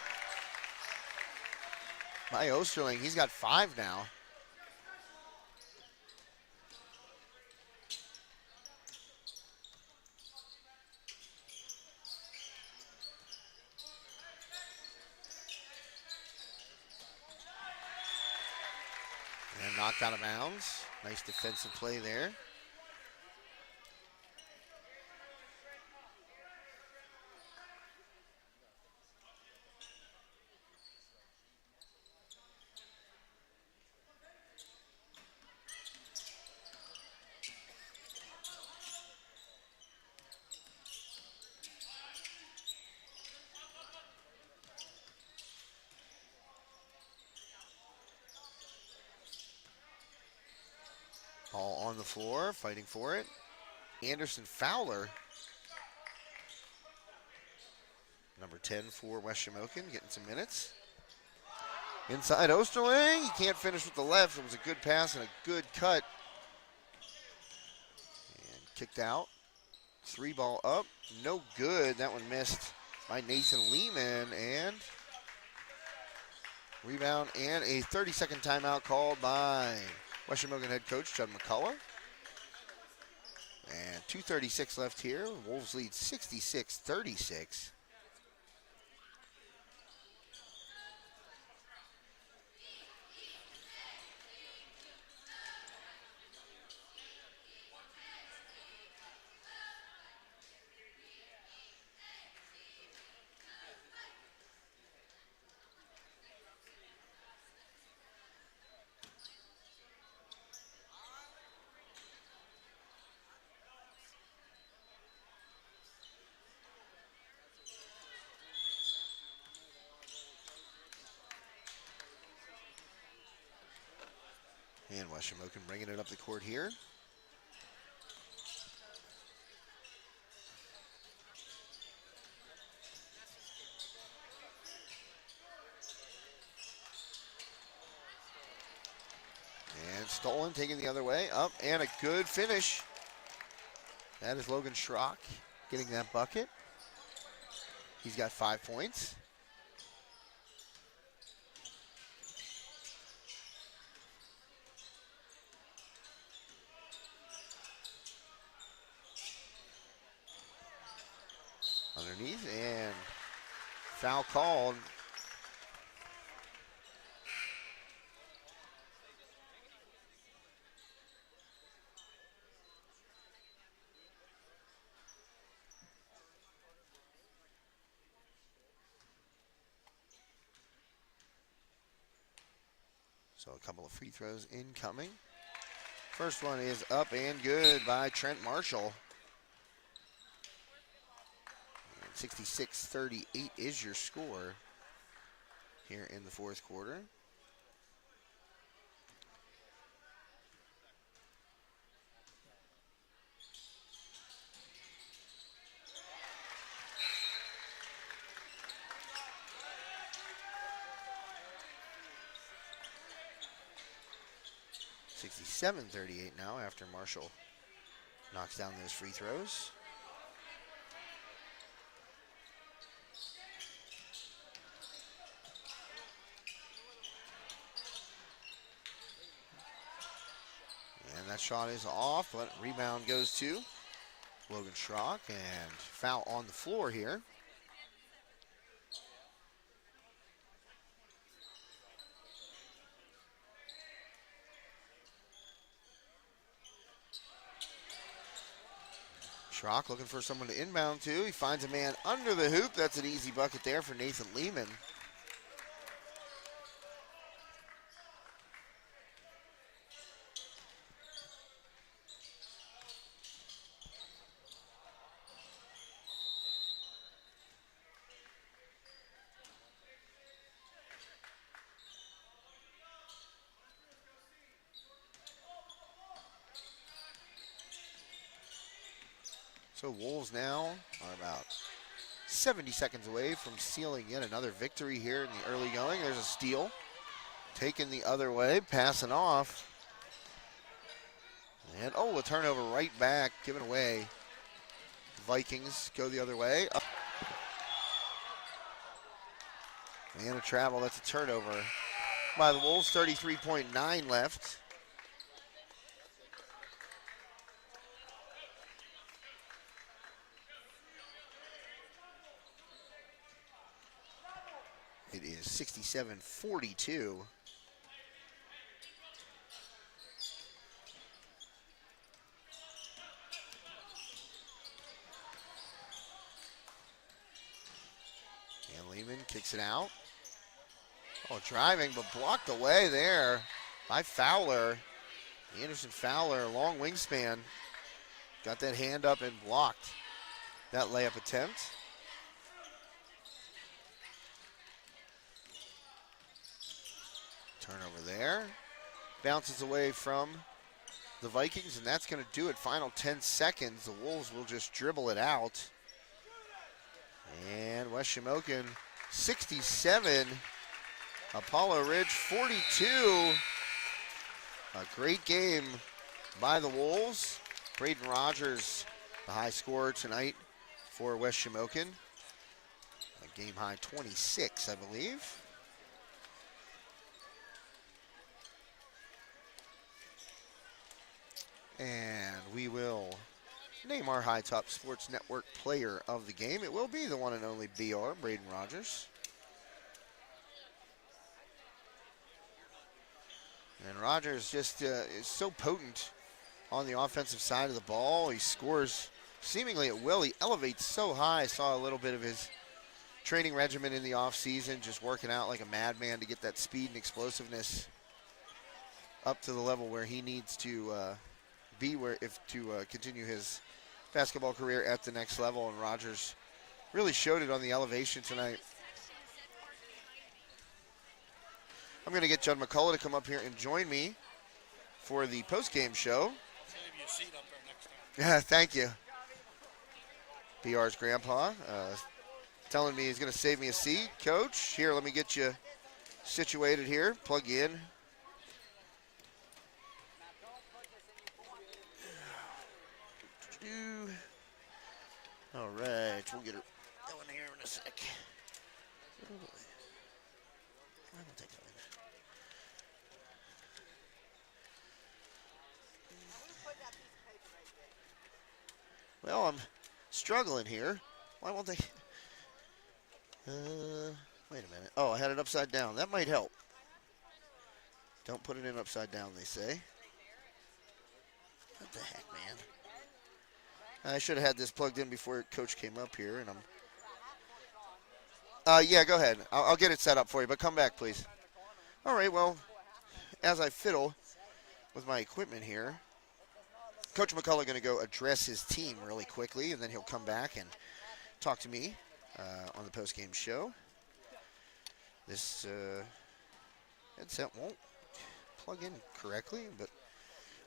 by Osterling. He's got 5 now. And knocked out of bounds. Nice defensive play there. Ball on the floor, fighting for it. Anderson Fowler, number 10 for West Shamokin, getting some minutes. Inside Osterling, he can't finish with the left. It was a good pass and a good cut. And kicked out. 3-ball up, no good. That one missed by Nathan Lehman, and rebound and a 30-second timeout called by West Shamokin head coach Judd McCullough. And 2:36 left here. Wolves lead 66-36. And West Shamokin bringing it up the court here. And stolen, taking the other way, up, and a good finish. That is Logan Schrock getting that bucket. He's got 5 points. Underneath, and foul called. So a couple of free throws incoming. First one is up and good by Trent Marshall. 66-38 is your score here in the fourth quarter. $67-38 now after Marshall knocks down those free throws. And that shot is off, but rebound goes to Logan Schrock, and foul on the floor here. Schrock looking for someone to inbound to. He finds a man under the hoop. That's an easy bucket there for Nathan Lehman. So Wolves now are about 70 seconds away from sealing yet another victory here in the early going. There's a steal. Taken the other way, passing off. And a turnover right back, given away. Vikings go the other way. And a travel, that's a turnover by the Wolves, 33.9 left. It is 67-42. And Lehman kicks it out. Driving, but blocked away there by Fowler. Anderson Fowler, long wingspan. Got that hand up and blocked that layup attempt. Turnover there. Bounces away from the Vikings, and that's going to do it. Final 10 seconds. The Wolves will just dribble it out. And West Shamokin 67, Apollo Ridge 42. A great game by the Wolves. Braden Rogers, the high scorer tonight for West Shamokin. A game high 26, I believe. And we will name our High Top Sports Network player of the game. It will be the one and only BR, Braden Rogers. And Rogers just is so potent on the offensive side of the ball. He scores seemingly at will. He elevates so high. I saw a little bit of his training regimen in the offseason, just working out like a madman to get that speed and explosiveness up to the level where he needs to be to continue his basketball career at the next level. And Rogers really showed it on the elevation tonight. I'm going to get Judd McCullough to come up here and join me for the post-game show. Save you a seat up there next time. Yeah, thank you. BR's grandpa telling me he's going to save me a seat. Coach, here, let me get you situated here. Plug you in. All right, we'll get her going here in a sec. Well, I'm struggling here. Why won't they? Wait a minute. Oh, I had it upside down. That might help. Don't put it in upside down, they say. What the heck, man? I should have had this plugged in before Coach came up here, and I'm... yeah, go ahead. I'll get it set up for you, but come back, please. All right, well, as I fiddle with my equipment here, Coach McCullough going to go address his team really quickly, and then he'll come back and talk to me on the post-game show. This headset won't plug in correctly, but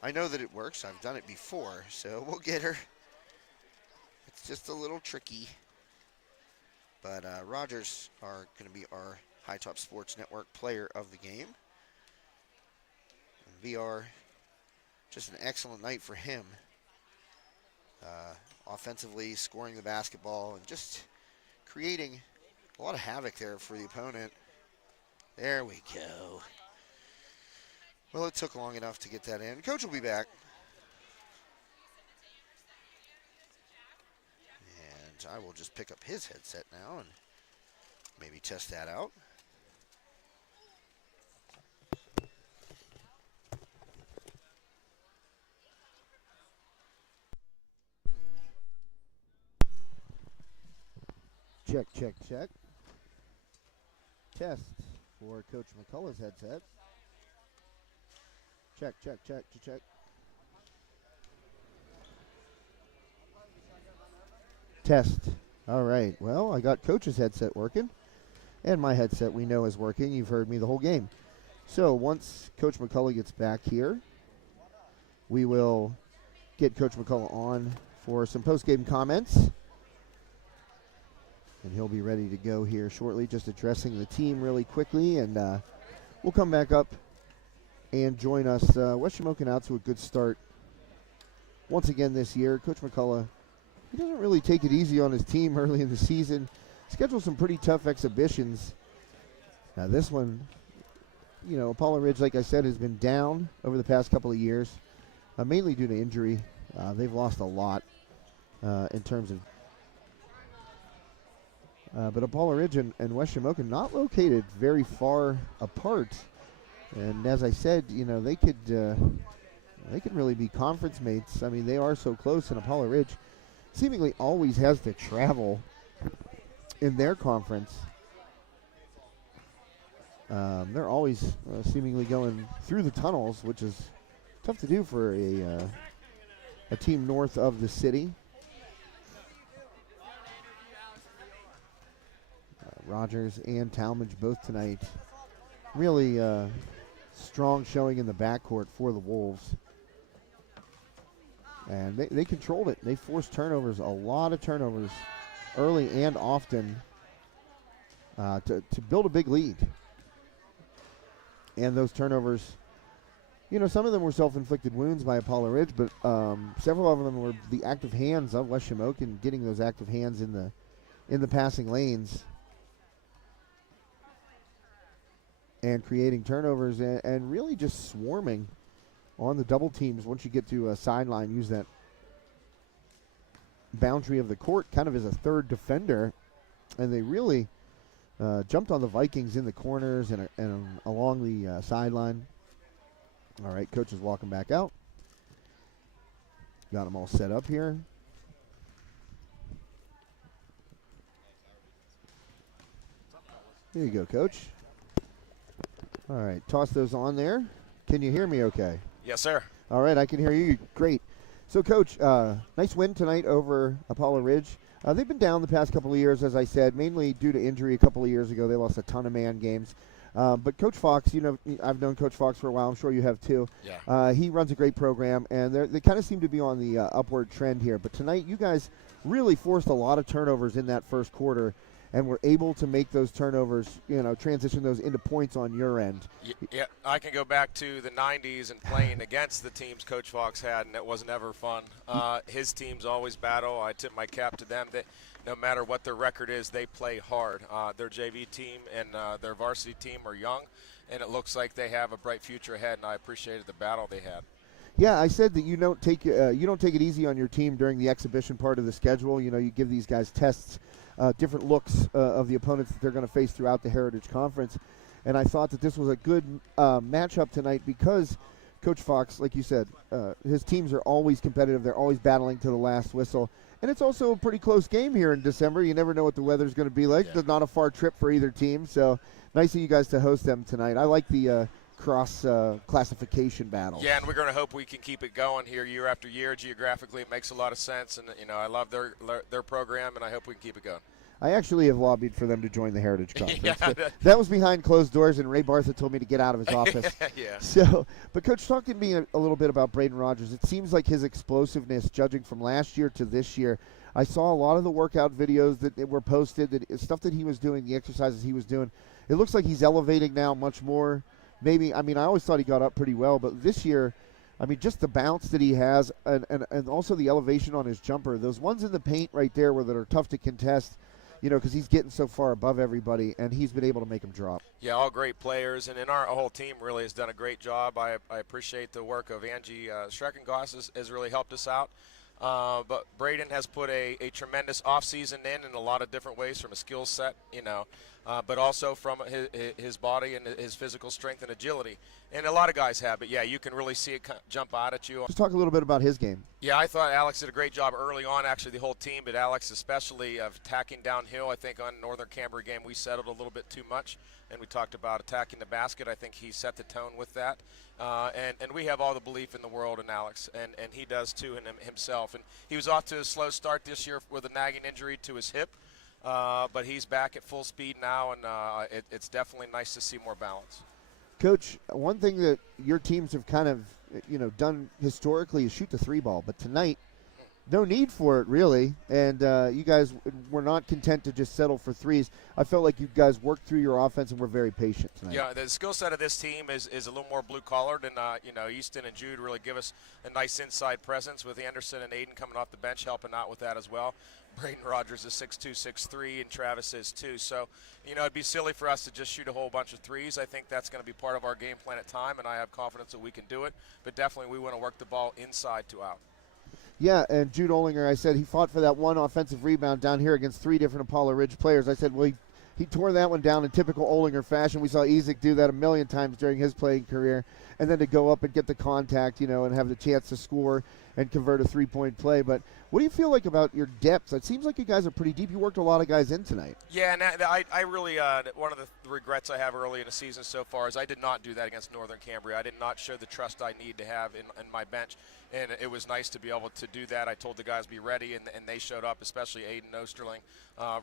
I know that it works. I've done it before, so we'll get her. It's just a little tricky. But Rogers are going to be our High Top Sports Network player of the game. And VR, just an excellent night for him. Offensively, scoring the basketball and just creating a lot of havoc there for the opponent. There we go. Well, it took long enough to get that in. Coach will be back. And I will just pick up his headset now and maybe test that out. Check, check, check. Test for Coach McCullough's headset. Check, check, check, check. Test. All right. Well, I got Coach's headset working, and my headset we know is working. You've heard me the whole game. So once Coach McCullough gets back here, we will get Coach McCullough on for some post-game comments. And he'll be ready to go here shortly, just addressing the team really quickly. And we'll come back up and join us. West Shamokin out to a good start once again this year. Coach McCullough, he doesn't really take it easy on his team early in the season. Scheduled some pretty tough exhibitions. Now this one, you know, Apollo Ridge, like I said, has been down over the past couple of years, mainly due to injury. They've lost a lot in terms of... but Apollo Ridge and West Shamokin not located very far apart. And as I said, you know, they could really be conference mates. I mean, they are so close, and Apollo Ridge seemingly always has to travel in their conference. They're always seemingly going through the tunnels, which is tough to do for a team north of the city. Rogers and Talmadge both tonight. Really strong showing in the backcourt for the Wolves. And they controlled it. They forced turnovers, a lot of turnovers, early and often, to build a big lead. And those turnovers, some of them were self-inflicted wounds by Apollo Ridge, but several of them were the active hands of West Shamokin, getting those active hands in the passing lanes and creating turnovers and really just swarming on the double teams. Once you get to a sideline, use that boundary of the court kind of as a third defender, and they really jumped on the Vikings in the corners and along the sideline. All right, coach is walking back out. Got them all set up here. There you go, coach. All right, toss those on there. Can you hear me okay? Yes, sir. All right, I can hear you. Great. So, Coach, nice win tonight over Apollo Ridge. They've been down the past couple of years, as I said, mainly due to injury a couple of years ago. They lost a ton of man games. But Coach Fox, I've known Coach Fox for a while. I'm sure you have too. Yeah. He runs a great program, and they kind of seem to be on the upward trend here. But tonight, you guys really forced a lot of turnovers in that first quarter, and were able to make those turnovers, transition those into points on your end. Yeah, I can go back to the 90s and playing against the teams Coach Fox had, and it wasn't ever fun. His teams always battle. I tip my cap to them that no matter what their record is, they play hard. Their JV team and their varsity team are young, and it looks like they have a bright future ahead, and I appreciated the battle they had. Yeah, I said that you don't take it easy on your team during the exhibition part of the schedule. You give these guys tests, different looks of the opponents that they're going to face throughout the Heritage Conference. And I thought that this was a good matchup tonight because Coach Fox, like you said, his teams are always competitive. They're always battling to the last whistle. And it's also a pretty close game here in December. You never know what the weather's going to be like. Yeah. It's not a far trip for either team. So nice of you guys to host them tonight. I like the cross classification battle. Yeah, and we're going to hope we can keep it going here year after year. Geographically, it makes a lot of sense, and I love their program, and I hope we can keep it going. I actually have lobbied for them to join the Heritage Conference. Yeah. That was behind closed doors, and Ray Bartha told me to get out of his office. Yeah. So, but Coach, talk to me a little bit about Braden Rogers. It seems like his explosiveness, judging from last year to this year, I saw a lot of the workout videos that were posted, stuff that he was doing, the exercises he was doing. It looks like he's elevating now much more. I always thought he got up pretty well, but this year, just the bounce that he has and also the elevation on his jumper, those ones in the paint right there that are tough to contest, because he's getting so far above everybody, and he's been able to make them drop. Yeah, all great players, and our whole team really has done a great job. I appreciate the work of Angie Schreckengoss has really helped us out. But Braden has put a tremendous offseason in a lot of different ways, from a skill set, but also from his body and his physical strength and agility. And a lot of guys have, but yeah, you can really see it jump out at you. Just talk a little bit about his game. Yeah, I thought Alex did a great job early on, actually the whole team, but Alex especially of attacking downhill. I think on Northern Cambria game we settled a little bit too much, and we talked about attacking the basket. I think he set the tone with that. And we have all the belief in the world in Alex, and he does too in himself. And he was off to a slow start this year with a nagging injury to his hip, but he's back at full speed now, and it's definitely nice to see more balance. Coach, one thing that your teams have kind of done historically is shoot the three ball, but tonight, no need for it really, and you guys were not content to just settle for threes. I felt like you guys worked through your offense and were very patient tonight. Yeah, the skill set of this team is a little more blue-collared, and Easton and Jude really give us a nice inside presence, with Anderson and Aiden coming off the bench helping out with that as well. Braden Rogers is 6'2", 6'3", and Travis is too. So, it'd be silly for us to just shoot a whole bunch of threes. I think that's going to be part of our game plan at time, and I have confidence that we can do it. But definitely we want to work the ball inside to out. Yeah, and Jude Olinger, I said he fought for that one offensive rebound down here against three different Apollo Ridge players. I said, well, he tore that one down in typical Olinger fashion. We saw Ezek do that a million times during his playing career. And then to go up and get the contact, and have the chance to score and convert a three-point play. But what do you feel like about your depth? It seems like you guys are pretty deep. You worked a lot of guys in tonight. Yeah, and I really one of the regrets I have early in the season so far is I did not do that against Northern Cambria. I did not show the trust I need to have in my bench, and it was nice to be able to do that. I told the guys to be ready, and they showed up, especially Aiden Osterling.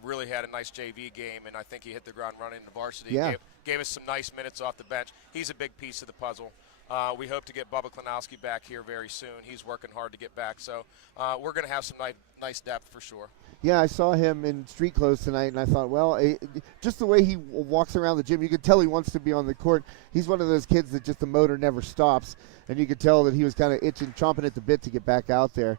Really had a nice JV game, and I think he hit the ground running in the varsity. Yeah. Gave us some nice minutes off the bench. He's a big piece of the puzzle. We hope to get Bubba Klinowski back here very soon. He's working hard to get back. So we're going to have some nice depth for sure. Yeah, I saw him in street clothes tonight, and I thought, well, just the way he walks around the gym, you could tell he wants to be on the court. He's one of those kids that just the motor never stops, and you could tell that he was kind of chomping at the bit to get back out there.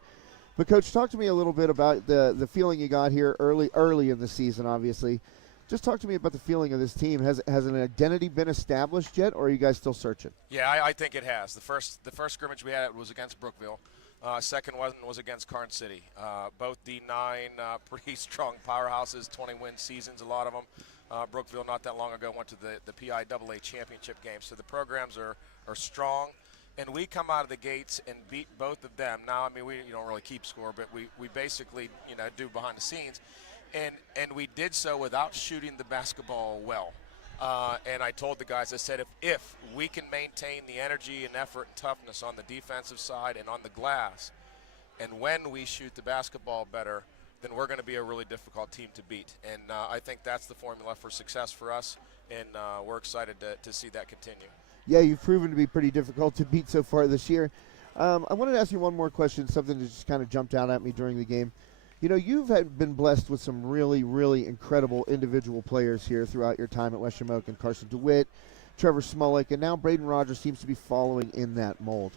But, Coach, talk to me a little bit about the feeling you got here early in the season, obviously. Just talk to me about the feeling of this team. Has an identity been established yet, or are you guys still searching? Yeah, I think it has. The first scrimmage we had was against Brookville. Second one was against Karn City. Both D9 pretty strong powerhouses, 20-win seasons, a lot of them. Brookville not that long ago went to the PIAA championship game. So the programs are strong. And we come out of the gates and beat both of them. Now, I mean, we don't really keep score, but we basically, do behind the scenes. And we did so without shooting the basketball well. And I told the guys, I said, if we can maintain the energy and effort and toughness on the defensive side and on the glass, and when we shoot the basketball better, then we're going to be a really difficult team to beat. And I think that's the formula for success for us, and we're excited to see that continue. Yeah, you've proven to be pretty difficult to beat so far this year. I wanted to ask you one more question, something that just kind of jumped out at me during the game. You've been blessed with some really, really incredible individual players here throughout your time at West Shamokin. Carson DeWitt, Trevor Smolik, and now Braden Rogers seems to be following in that mold.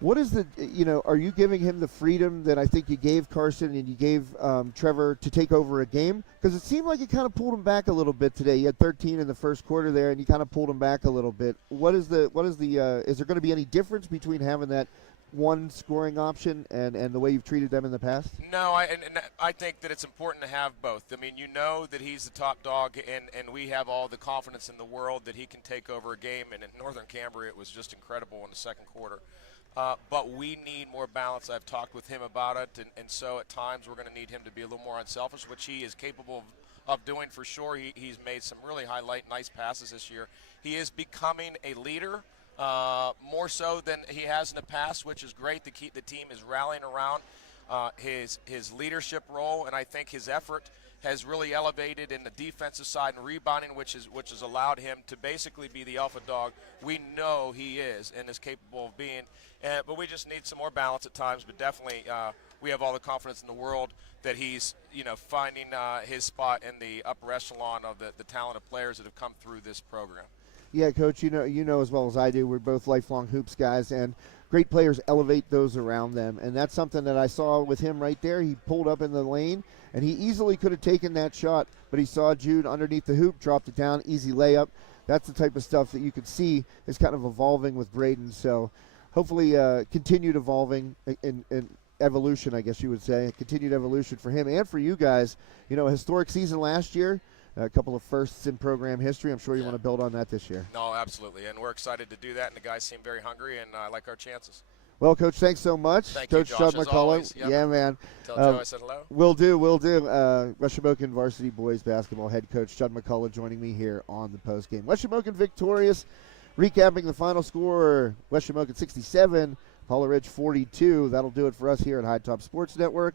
What is are you giving him the freedom that I think you gave Carson and you gave Trevor to take over a game? Because it seemed like you kind of pulled him back a little bit today. You had 13 in the first quarter there, and you kind of pulled him back a little bit. Is there going to be any difference between having that one scoring option and the way you've treated them in the past? No, I think that it's important to have both. I mean, that he's the top dog, and we have all the confidence in the world that he can take over a game. And in Northern Cambria, it was just incredible in the second quarter. But we need more balance. I've talked with him about it, and so at times we're going to need him to be a little more unselfish, which he is capable of doing for sure. He's made some really nice passes this year. He is becoming a leader. More so than he has in the past, which is great. The team is rallying around his leadership role, and I think his effort has really elevated in the defensive side and rebounding, which has allowed him to basically be the alpha dog we know he is and is capable of being. But we just need some more balance at times. But definitely, we have all the confidence in the world that he's finding his spot in the upper echelon of the talented players that have come through this program. Yeah, Coach, you know as well as I do, we're both lifelong hoops guys, and great players elevate those around them. And that's something that I saw with him right there. He pulled up in the lane, and he easily could have taken that shot, but he saw Jude underneath the hoop, dropped it down, easy layup. That's the type of stuff that you could see is kind of evolving with Braden. So hopefully continued evolving in evolution, I guess you would say, continued evolution for him and for you guys. A historic season last year. A couple of firsts in program history. I'm sure you want to build on that this year. No, absolutely, and we're excited to do that, and the guys seem very hungry, and I like our chances. Well, Coach, thanks so much. Thank Coach you, Josh, Judd as McCullough. always. Yep. Yeah, man. Tell Joe I said hello. Will do. West Shamokin Varsity Boys Basketball head coach Judd McCullough joining me here on the postgame. West Shamokin victorious. Recapping the final score, West Shamokin 67, Apollo Ridge 42. That'll do it for us here at High Top Sports Network.